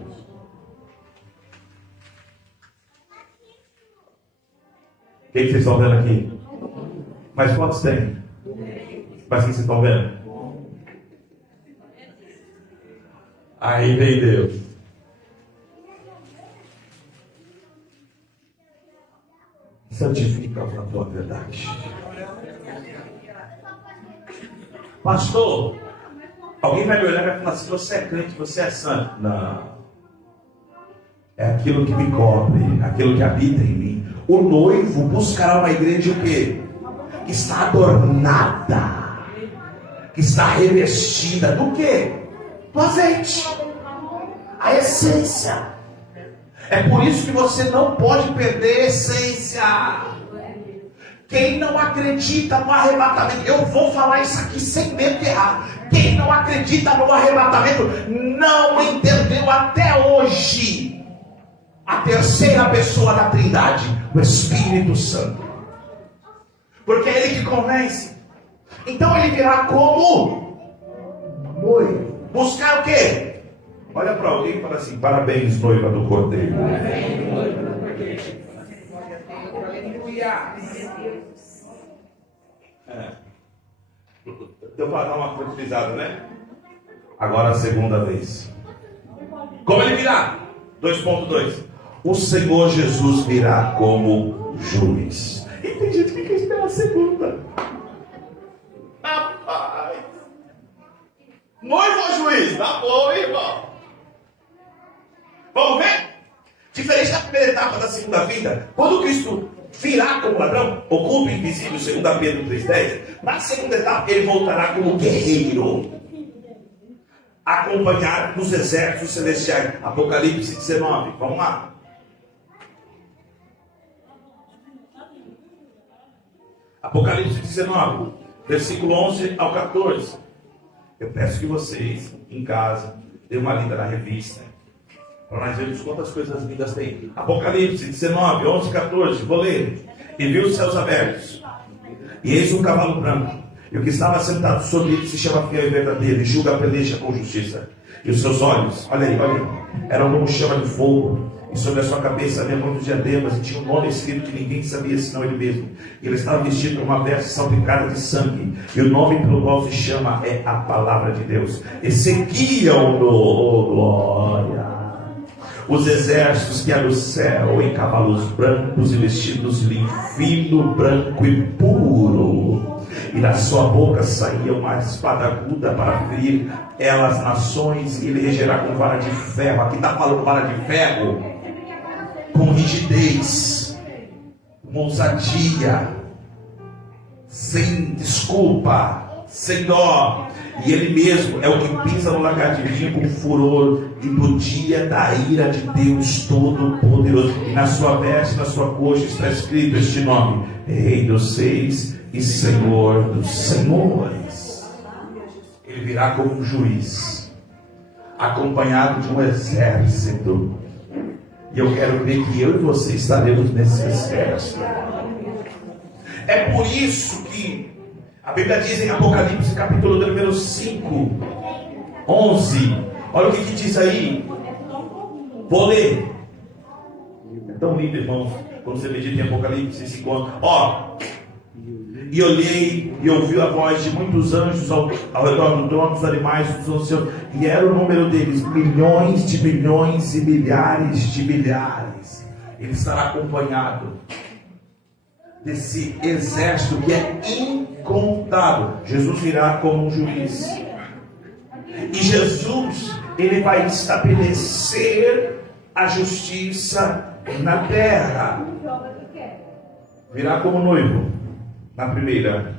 O que vocês estão vendo aqui? Mas quantos tem? Mas o que vocês estão vendo? Aí vem Deus. Santifica-os na tua verdade. Pastor, alguém vai me olhar e vai falar assim: você é crente, você é santo. Não. É aquilo que me cobre, aquilo que habita em mim. O noivo buscará uma igreja o quê? Que está adornada, que está revestida do quê? Do azeite. A essência. É por isso que você não pode perder a essência. Quem não acredita no arrebatamento, eu vou falar isso aqui sem medo de errar. Quem não acredita no arrebatamento não entendeu até hoje a terceira pessoa da Trindade, o Espírito Santo. Porque é ele que convence. Então ele virá como noivo. Buscar o quê? Olha para alguém e fala assim: parabéns, noiva do Cordeiro. Deu para dar uma fertilizada, né? Agora a segunda vez. Como ele virá? 2.2. O Senhor Jesus virá como juiz. E tem gente que quer esperar a segunda. Rapaz. Noivo ou juiz? Tá bom, irmão. Vamos ver? Diferente da primeira etapa da segunda vinda, quando Cristo virá como ladrão, oculto e invisível, 2 Pedro 3,10, na segunda etapa ele voltará como guerreiro, acompanhado dos exércitos celestiais. Apocalipse 19, vamos lá. Apocalipse 19, versículo 11 ao 14. Eu peço que vocês, em casa, dêem uma lida na revista, para nós vermos quantas coisas lindas tem. Apocalipse 19, 11 e 14, vou ler. E viu os céus abertos, e eis um cavalo branco, e o que estava sentado sobre ele se chama Fiel e Verdadeiro, e julga a peleja com justiça. E os seus olhos, olha aí, eram como chama de fogo, e sobre a sua cabeça havia muitos diademas, e tinha um nome escrito que ninguém sabia senão ele mesmo. E ele estava vestido com uma veste salpicada de sangue, e o nome pelo qual se chama é a Palavra de Deus. E seguiam-no, oh glória, os exércitos que há no céu, em cavalos brancos e vestidos de linho fino, branco e puro. E da sua boca saía uma espada aguda para ferir elas nações, e ele regerá com vara de ferro. Aqui está falando vara de ferro, com rigidez, com ousadia, sem desculpa, sem dó. E ele mesmo é o que pisa no lagar de vinho com furor, e do dia da ira de Deus Todo-Poderoso. E na sua veste, na sua coxa está escrito este nome: Rei dos Reis e Senhor dos Senhores. Ele virá como um juiz, acompanhado de um exército. E eu quero crer que eu e você estaremos nesse exército. É por isso que a Bíblia diz em Apocalipse, capítulo número 5, 11. Olha o que diz aí. Vou ler. É tão lindo, irmãos, quando você medita em Apocalipse 5, 11. Ó. E olhei e ouvi a voz de muitos anjos ao redor do trono, dos animais, dos anciãos. E era o número deles, milhões de milhões e milhares de milhares. Ele estará acompanhado desse exército que é incontável. Jesus virá como um juiz. E Jesus, ele vai estabelecer a justiça na terra. Virá como noivo na primeira.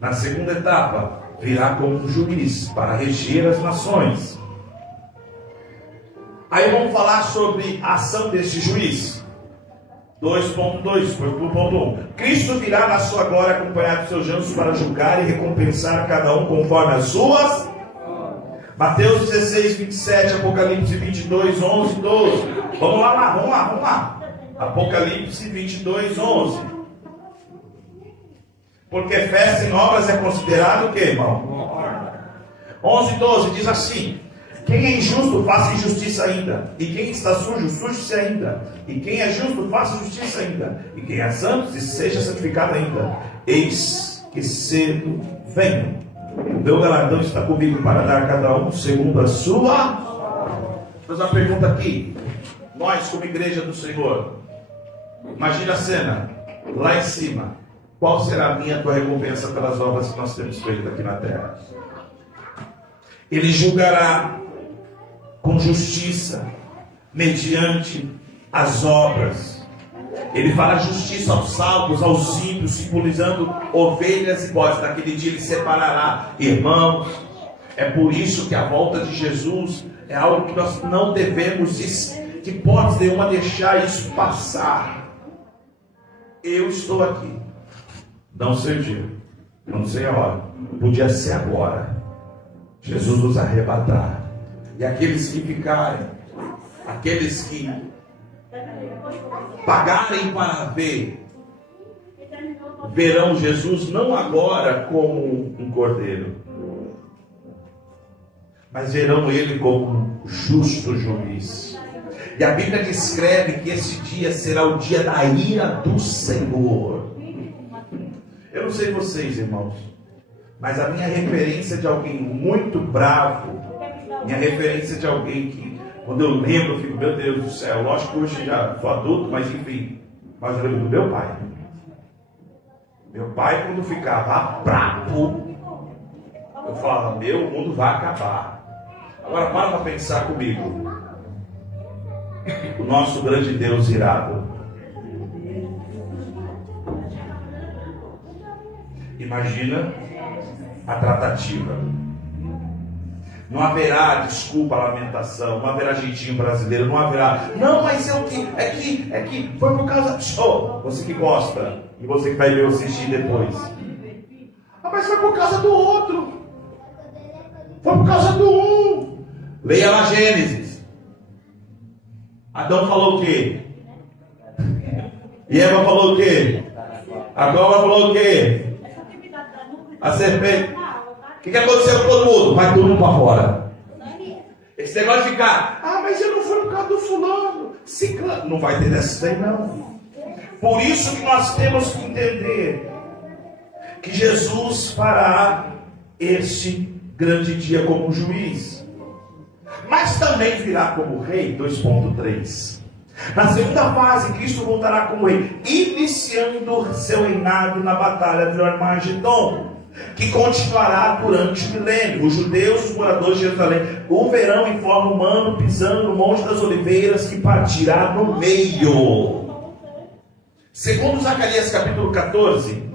Na segunda etapa, virá como um juiz para reger as nações. Aí vamos falar sobre a ação desse juiz. 2.2, foi pro ponto 1. Cristo virá na sua glória acompanhado de seus anjos para julgar e recompensar cada um conforme as suas. Mateus 16, 27, Apocalipse 22, 11 e 12. Vamos lá. Apocalipse 22, 11. Porque fé sem obras é considerado o que, irmão? 11 e 12 diz assim: quem é injusto, faça injustiça ainda. E quem está sujo, suje-se ainda. E quem é justo, faça justiça ainda. E quem é santo, seja santificado ainda. Eis que cedo venho. O meu galardão está comigo para dar a cada um segundo a sua. Vou fazer uma pergunta aqui. Nós, como igreja do Senhor, imagina a cena, lá em cima. Qual será a minha tua recompensa pelas obras que nós temos feito aqui na terra? Ele julgará com justiça, mediante as obras. Ele fará justiça aos salvos, aos ímpios, simbolizando ovelhas e bodes. Naquele dia ele separará irmãos. É por isso que a volta de Jesus é algo que nós não devemos de hipótese nenhuma deixar isso passar. Eu estou aqui. Não sei o dia, não sei a hora. Podia ser agora. Jesus nos arrebatar. E aqueles que ficarem, aqueles que pagarem para ver, verão Jesus não agora como um cordeiro, mas verão ele como um justo juiz. E a Bíblia descreve que esse dia será o dia da ira do Senhor. Eu não sei vocês, irmãos, mas a minha referência de alguém muito bravo, minha referência de alguém que, quando eu lembro, eu fico, meu Deus do céu, lógico que hoje já sou adulto, mas enfim, mas eu lembro do meu pai. Meu pai, quando ficava bravo, eu falava, meu, o mundo vai acabar. Agora para pensar comigo. O nosso grande Deus irado. Imagina a tratativa. Não haverá desculpa, lamentação, não haverá jeitinho brasileiro, não haverá. Não, mas é que foi por causa. Oh, você que gosta e você que vai ver eu assistir depois. Ah, mas foi por causa do outro. Foi por causa do um. Leia lá Gênesis. Adão falou o quê? E Eva falou o quê? A cobra falou o quê? A serpente. O que aconteceu com todo mundo? Vai todo mundo para fora. Esse negócio de ficar, mas eu não fui por causa do fulano, ciclano. Não vai ter dessa daí não. Por isso que nós temos que entender que Jesus fará este grande dia como juiz, mas também virá como rei. 2.3. Na segunda fase, Cristo voltará como rei, iniciando seu reinado na batalha de Armagedon, que continuará durante o milênio. Os judeus, os moradores de Jerusalém, o verão em forma humana, pisando no Monte das Oliveiras, que partirá no meio. Segundo Zacarias capítulo 14,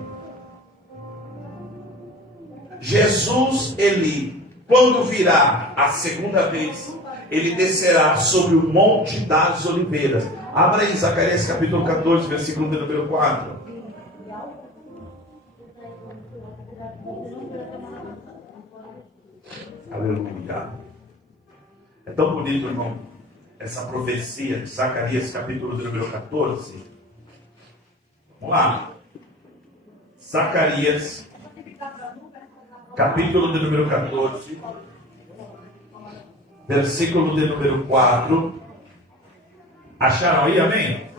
Jesus, ele, quando virá a segunda vez, ele descerá sobre o Monte das Oliveiras. Abra aí Zacarias capítulo 14, versículo número 4. Aleluia. É tão bonito, irmão, essa profecia de Zacarias capítulo número 14. Vamos lá. Zacarias capítulo de número 14, versículo de número 4. Acharam aí, amém?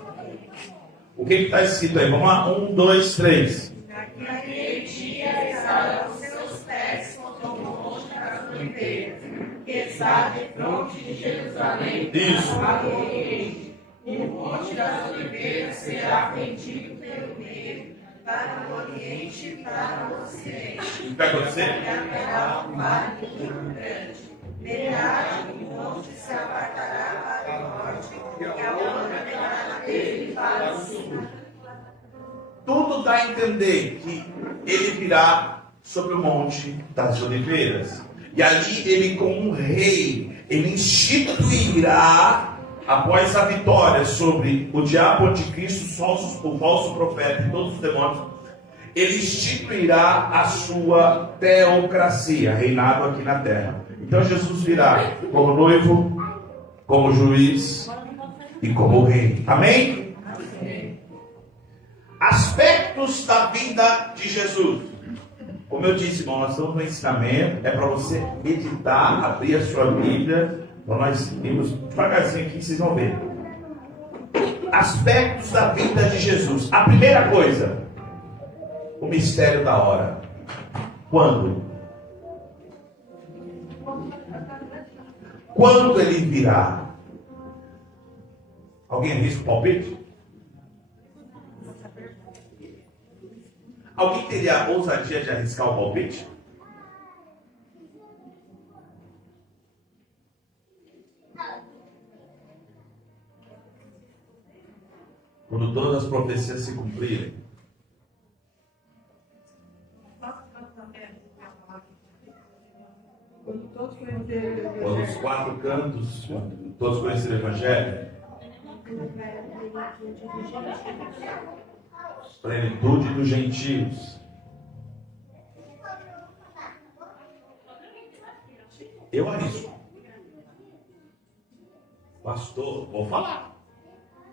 O que está escrito aí? Vamos lá, 1, 2, 3. Naquele dia estarão seus pés contra o monte das oliveiras, que está de fronte de Jerusalém, Isso. para o oriente. E o monte das oliveiras será fendido pelo meio, para o oriente e para o ocidente. O que vai acontecer? E haverá um vale muito grande. Metade do monte se apartará para o norte, e a outra metade dele para o sul. Tudo dá a entender que ele virá sobre o Monte das Oliveiras. E ali ele, como um rei, ele instituirá, após a vitória sobre o diabo, o anticristo, o falso profeta e todos os demônios, ele instituirá a sua teocracia, reinado aqui na terra. Então Jesus virá como noivo, como juiz e como rei. Amém? Amém. Aspectos da vida de Jesus. Como eu disse, irmão, nós estamos no ensinamento. É para você meditar, abrir a sua Bíblia. Então nós vimos devagarzinho aqui, vocês vão ver. Aspectos da vida de Jesus. A primeira coisa, o mistério da hora. Quando? Quando ele virá? Alguém arrisca o palpite? Alguém teria a ousadia de arriscar o palpite? Quando todas as profecias se cumprirem. Quando os quatro cantos, todos conheceram o Evangelho. Plenitude dos gentios. Eu arrisco. Pastor, vou falar.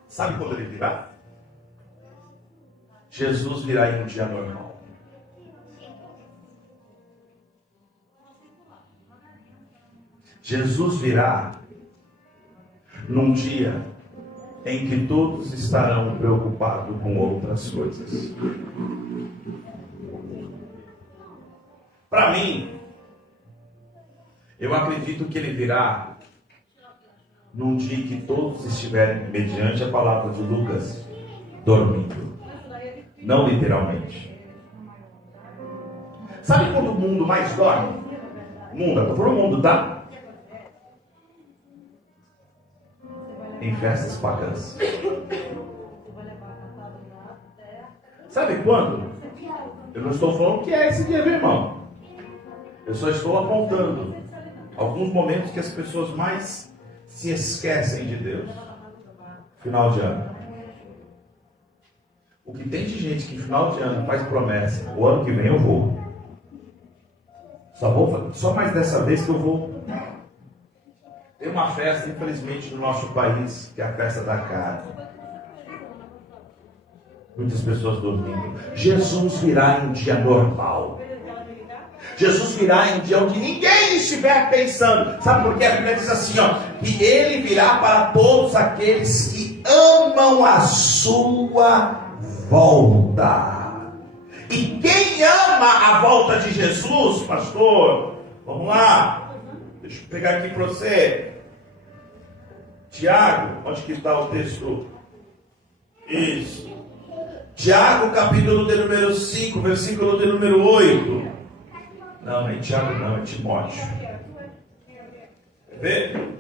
Sabe quando ele virá? Jesus virá em um dia normal. Jesus virá num dia em que todos estarão preocupados com outras coisas. Para mim, eu acredito que ele virá num dia em que todos estiverem, mediante a palavra de Lucas, dormindo. Não literalmente. Sabe quando o mundo mais dorme? Mundo, eu estou falando mundo, tá? Em festas pagãs. Sabe quando? Eu não estou falando que é esse dia, meu irmão. Eu só estou apontando alguns momentos que as pessoas mais se esquecem de Deus. Final de ano. O que tem de gente que final de ano faz promessa, o ano que vem eu vou. Só mais dessa vez que eu vou. Tem uma festa, infelizmente, no nosso país, que é a festa da carne. Muitas pessoas dormindo. Jesus virá em um dia normal. Jesus virá em um dia onde ninguém estiver pensando. Sabe por quê? A Bíblia diz assim, ó, que ele virá para todos aqueles que amam a sua volta. E quem ama a volta de Jesus, pastor, vamos lá. Deixa eu pegar aqui para você. Tiago, onde que está o texto? Isso. Tiago, capítulo de número 5, versículo de número 8. Não é Tiago não, é Timóteo. Quer ver?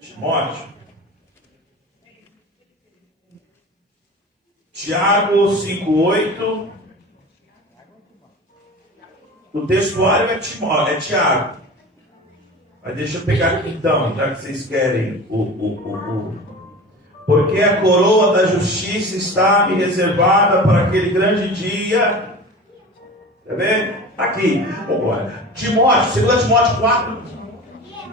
Timóteo. Tiago 5:8. O textuário é Tiago. Mas deixa eu pegar aqui então, já que vocês querem porque a coroa da justiça está me reservada para aquele grande dia. Quer ver? Aqui. Timóteo, 2 Timóteo 4.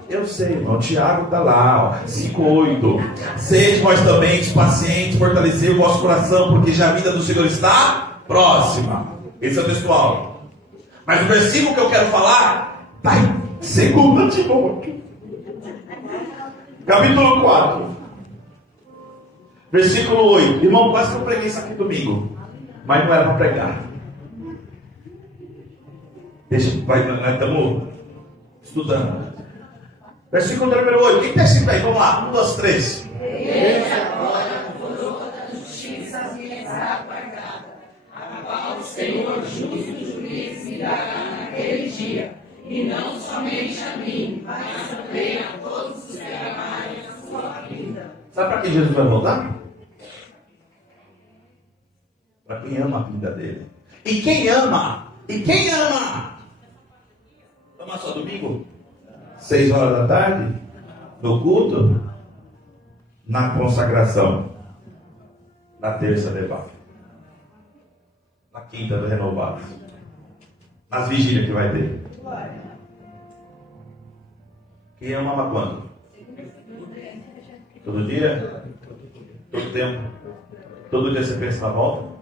Eu sei, irmão, Tiago está lá, 5:8. Sede vós também pacientes, fortalecer o vosso coração, porque já a vida do Senhor está próxima. Esse é o textual. Mas o versículo que eu quero falar está em 2 Timóteo, capítulo 4, versículo 8. Irmão, quase que eu preguei isso aqui domingo, mas não era para pregar. Nós estamos estudando. Versículo número 8. Quem está escrito aí? Vamos lá. 1, 2, 3. Eis agora a coroa da justiça me está guardada, a qual o Senhor justo juiz me dará naquele dia, e não somente a mim, mas também a todos os que amarem a sua vida. Sabe para que Jesus vai voltar? Para quem ama a vida dele. E quem ama? E quem ama? Ama só domingo? 6 horas da tarde? No culto? Na consagração? Na terça debate? Na quinta do renovado? Nas vigílias que vai ter? Quem ama quando? Todo dia? Todo tempo? Todo dia você pensa na volta?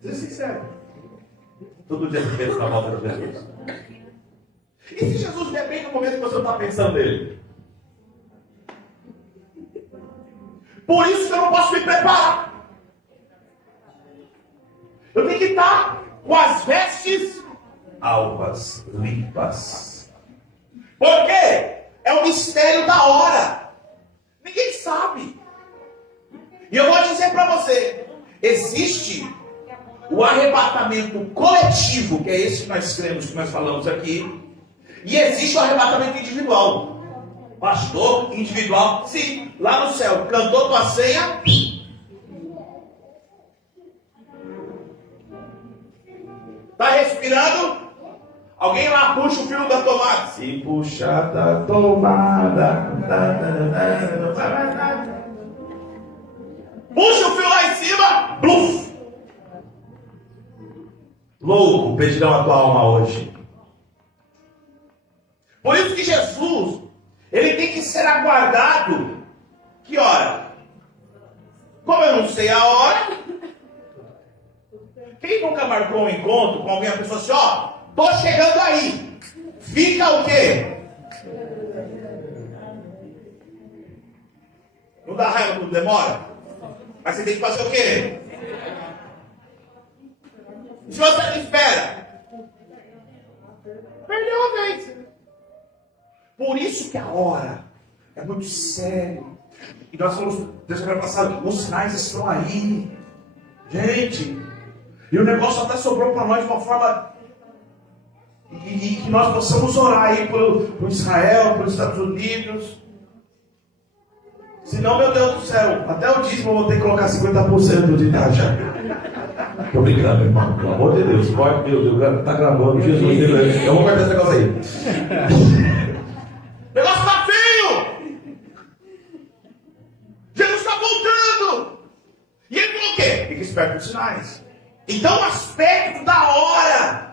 Seja sincero. Todo dia você pensa na volta de Jesus. E se Jesus vier bem no momento que você não está pensando nele? Por isso que eu não posso me preparar. Eu tenho que estar com as vestes alvas, limpas. Por quê? É o mistério da hora. Ninguém sabe. E eu vou dizer para você, existe o arrebatamento coletivo, que é esse que nós cremos, que nós falamos aqui, e existe o arrebatamento individual. Pastor, individual, sim, lá no céu, cantou tua ceia, está respirando, Alguém lá puxa o fio da tomada. Se puxar da tomada. Não vai mais nada. Puxa o fio lá em cima. Bluf. Louco, pedirão a tua alma hoje. Por isso que Jesus, ele tem que ser aguardado. Que hora? Como eu não sei a hora. Quem nunca marcou um encontro com alguém, a pessoa assim, ó, tô chegando aí. Fica o quê? Não dá raiva quando demora? Mas você tem que fazer o quê? Se você não espera, perdeu a vez. Por isso que a hora é muito sério. E nós vamos, Deus vai passar, os sinais estão aí. Gente, e o negócio até sobrou para nós de uma forma e que nós possamos orar aí por Israel, pelos Estados Unidos. Senão, meu Deus do céu, até o dízimo eu vou ter que colocar 50% de taxa. Tô brincando, irmão, pelo amor de Deus. Pode, meu Deus, tá gravando, Jesus. Eu vou cortar esse negócio aí. O negócio tá feio! Jesus está voltando! E ele falou o quê? Fica esperto com os sinais. Então o aspecto da hora.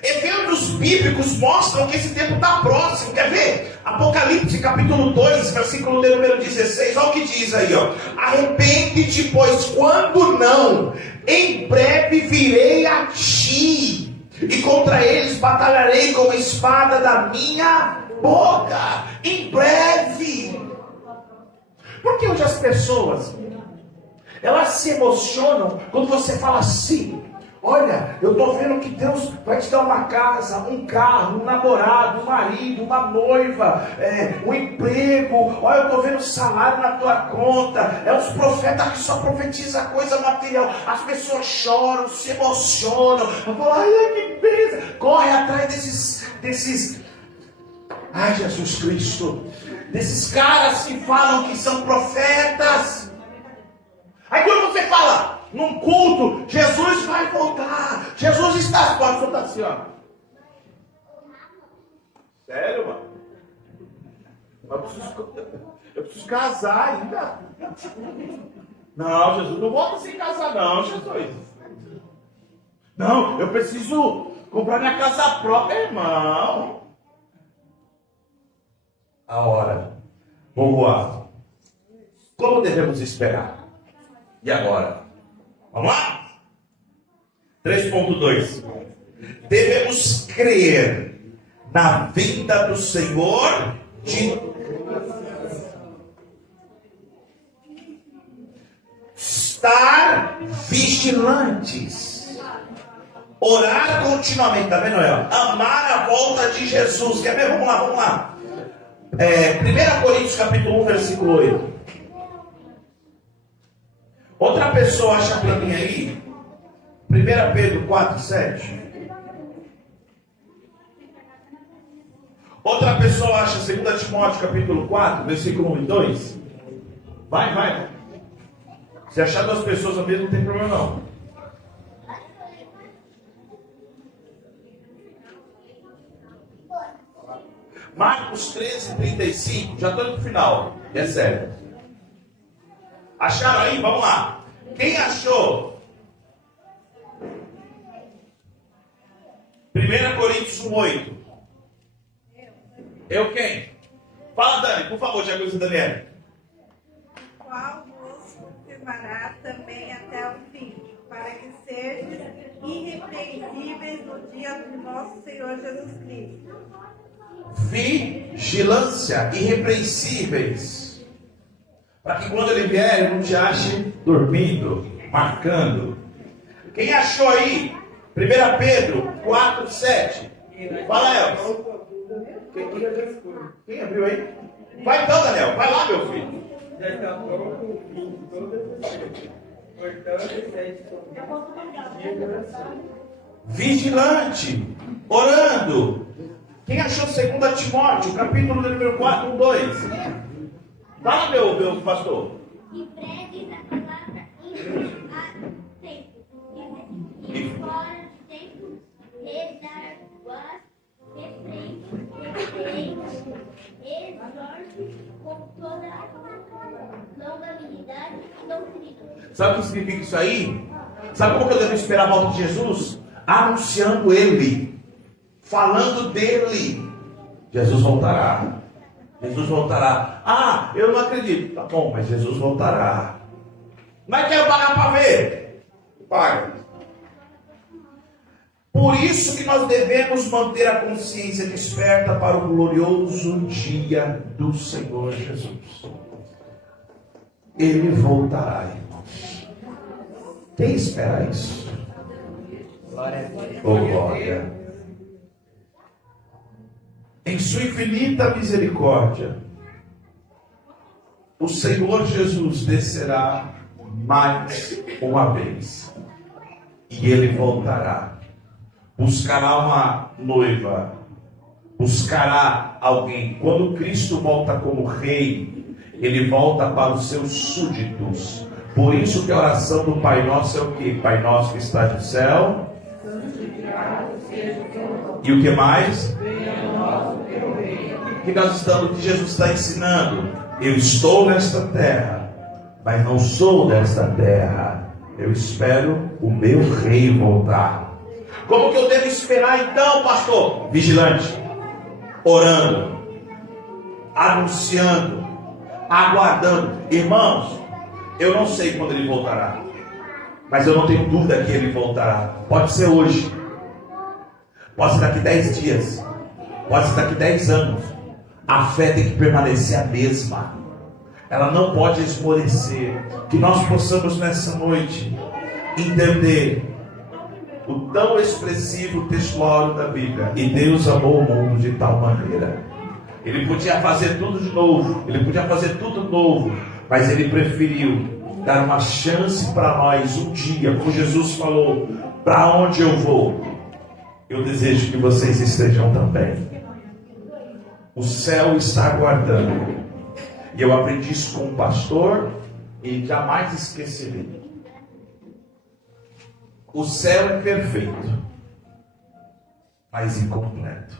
Eventos bíblicos mostram que esse tempo está próximo. Quer ver? Apocalipse capítulo 2, versículo de número 16. Olha o que diz aí, ó. Arrepende-te, pois quando não, em breve virei a ti, e contra eles batalharei com a espada da minha boca. Em breve. Porque hoje as pessoas, elas se emocionam quando você fala assim: olha, eu estou vendo que Deus vai te dar uma casa, um carro, um namorado, um marido, uma noiva, um emprego. Olha, eu estou vendo salário na tua conta. É os profetas que só profetizam coisa material. As pessoas choram, se emocionam. Falam, ai, que beleza. Corre atrás desses. Ai, Jesus Cristo. Desses caras que falam que são profetas. Aí quando você fala num culto, Jesus vai voltar, Jesus está, pode soltar assim, ó. Sério, mano? Eu preciso casar ainda. Não, Jesus, não volta sem casar não, Jesus. Não, eu preciso comprar minha casa própria, irmão. A hora. Vamos lá. Como devemos esperar? E agora? Vamos lá? 3.2. Devemos crer na vinda do Senhor de estar vigilantes. Orar continuamente. Tá vendo, ela? Amar a volta de Jesus. Quer ver? Vamos lá. 1 Coríntios capítulo 1, versículo 8. Outra pessoa acha para mim aí, 1 Pedro 4, 7. Outra pessoa acha 2 Timóteo capítulo 4, versículo 1 e 2. Vai. Se achar duas pessoas ao mesmo, não tem problema não. Marcos 13, 35. Já estou indo para o final. É sério. Acharam aí? Vamos lá. Quem achou? 1 Coríntios 1, 8. Eu quem? Fala, Dani, por favor, já que você, Daniela. Qual vos confirmará também até o fim, para que sejais irrepreensíveis no dia do nosso Senhor Jesus Cristo. Vigilância, irrepreensíveis. Para que quando ele vier, ele não te ache dormindo, marcando. Quem achou aí? 1 Pedro 4, 7. Fala, Elvis. Quem abriu aí? Vai então, Daniel. Vai lá, meu filho. Vigilante, orando. Quem achou 2 Timóteo, capítulo número 4, 2? Fala, meu pastor. E pregue a palavra em tempo e fora de tempo, redar autoridade e doutrina. Sabe o que significa isso aí? Sabe como que eu devo esperar a volta de Jesus? Anunciando Ele, falando dEle. Jesus voltará. Jesus voltará. Ah, eu não acredito. Tá bom, mas Jesus voltará. Mas quer pagar para ver? Paga. Por isso que nós devemos manter a consciência desperta para o glorioso dia do Senhor Jesus. Ele voltará, irmãos. Quem espera isso? Oh, glória. Em sua infinita misericórdia, o Senhor Jesus descerá mais uma vez. E Ele voltará. Buscará uma noiva. Buscará alguém. Quando Cristo volta como rei, Ele volta para os seus súditos. Por isso que a oração do Pai Nosso é o quê? Pai Nosso que está no céu. E o que mais? Que nós estamos, que Jesus está ensinando. Eu estou nesta terra, mas não sou desta terra. Eu espero o meu rei voltar. Como que eu devo esperar então, pastor? Vigilante, orando, anunciando, aguardando. Irmãos, eu não sei quando ele voltará, mas eu não tenho dúvida que ele voltará. Pode ser hoje, pode ser daqui 10 dias, pode ser daqui 10 anos. A fé tem que permanecer a mesma. Ela não pode esmorecer. Que nós possamos nessa noite entender o tão expressivo textuário da Bíblia. E Deus amou o mundo de tal maneira. Ele podia fazer tudo de novo. Ele podia fazer tudo novo. Mas Ele preferiu dar uma chance para nós um dia. Como Jesus falou: para onde eu vou, eu desejo que vocês estejam também. O céu está aguardando. E eu aprendi isso com um pastor e jamais esquecerei. O céu é perfeito, mas incompleto.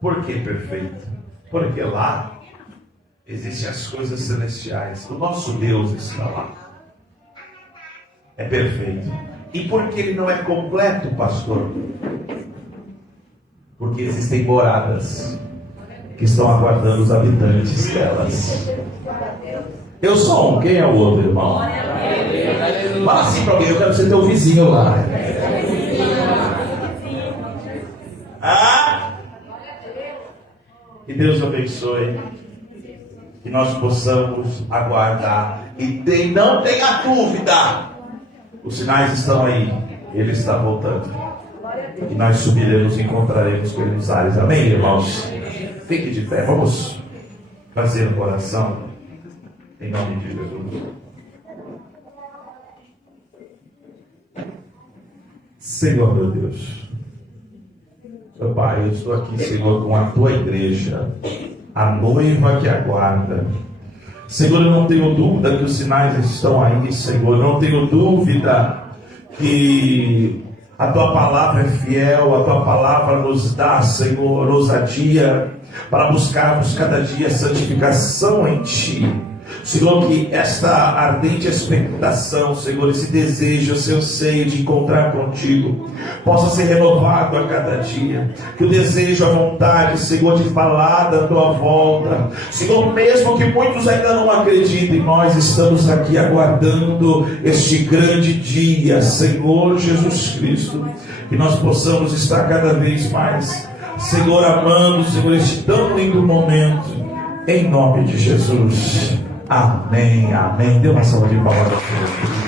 Por que perfeito? Porque lá existem as coisas celestiais. O nosso Deus está lá. É perfeito. E por que ele não é completo, pastor? Porque existem moradas que estão aguardando os habitantes delas. Eu sou um, quem é o outro, irmão? Fala assim para alguém: eu quero ser teu vizinho lá. Ah? Que Deus abençoe. Que nós possamos aguardar. E não tenha dúvida, os sinais estão aí. Ele está voltando. E nós subiremos e encontraremos com ele nos ares. Amém, irmãos? Fique de pé. Vamos fazer uma oração em nome de Jesus. Senhor, meu Deus, meu Pai, eu estou aqui, Senhor, com a tua igreja, a noiva que aguarda. Senhor, eu não tenho dúvida que os sinais estão aí, Senhor. Eu não tenho dúvida que a tua palavra é fiel, a tua palavra nos dá, Senhor, ousadia para buscarmos cada dia santificação em Ti. Senhor, que esta ardente expectação, Senhor, esse desejo, esse anseio de encontrar contigo, possa ser renovado a cada dia. Que o desejo, a vontade, Senhor, de falar da tua volta, Senhor, mesmo que muitos ainda não acreditem, nós estamos aqui aguardando este grande dia, Senhor Jesus Cristo. Que nós possamos estar cada vez mais, Senhor, amando, Senhor, este tão lindo momento, em nome de Jesus. Amém, amém. Dê uma salva de palmas.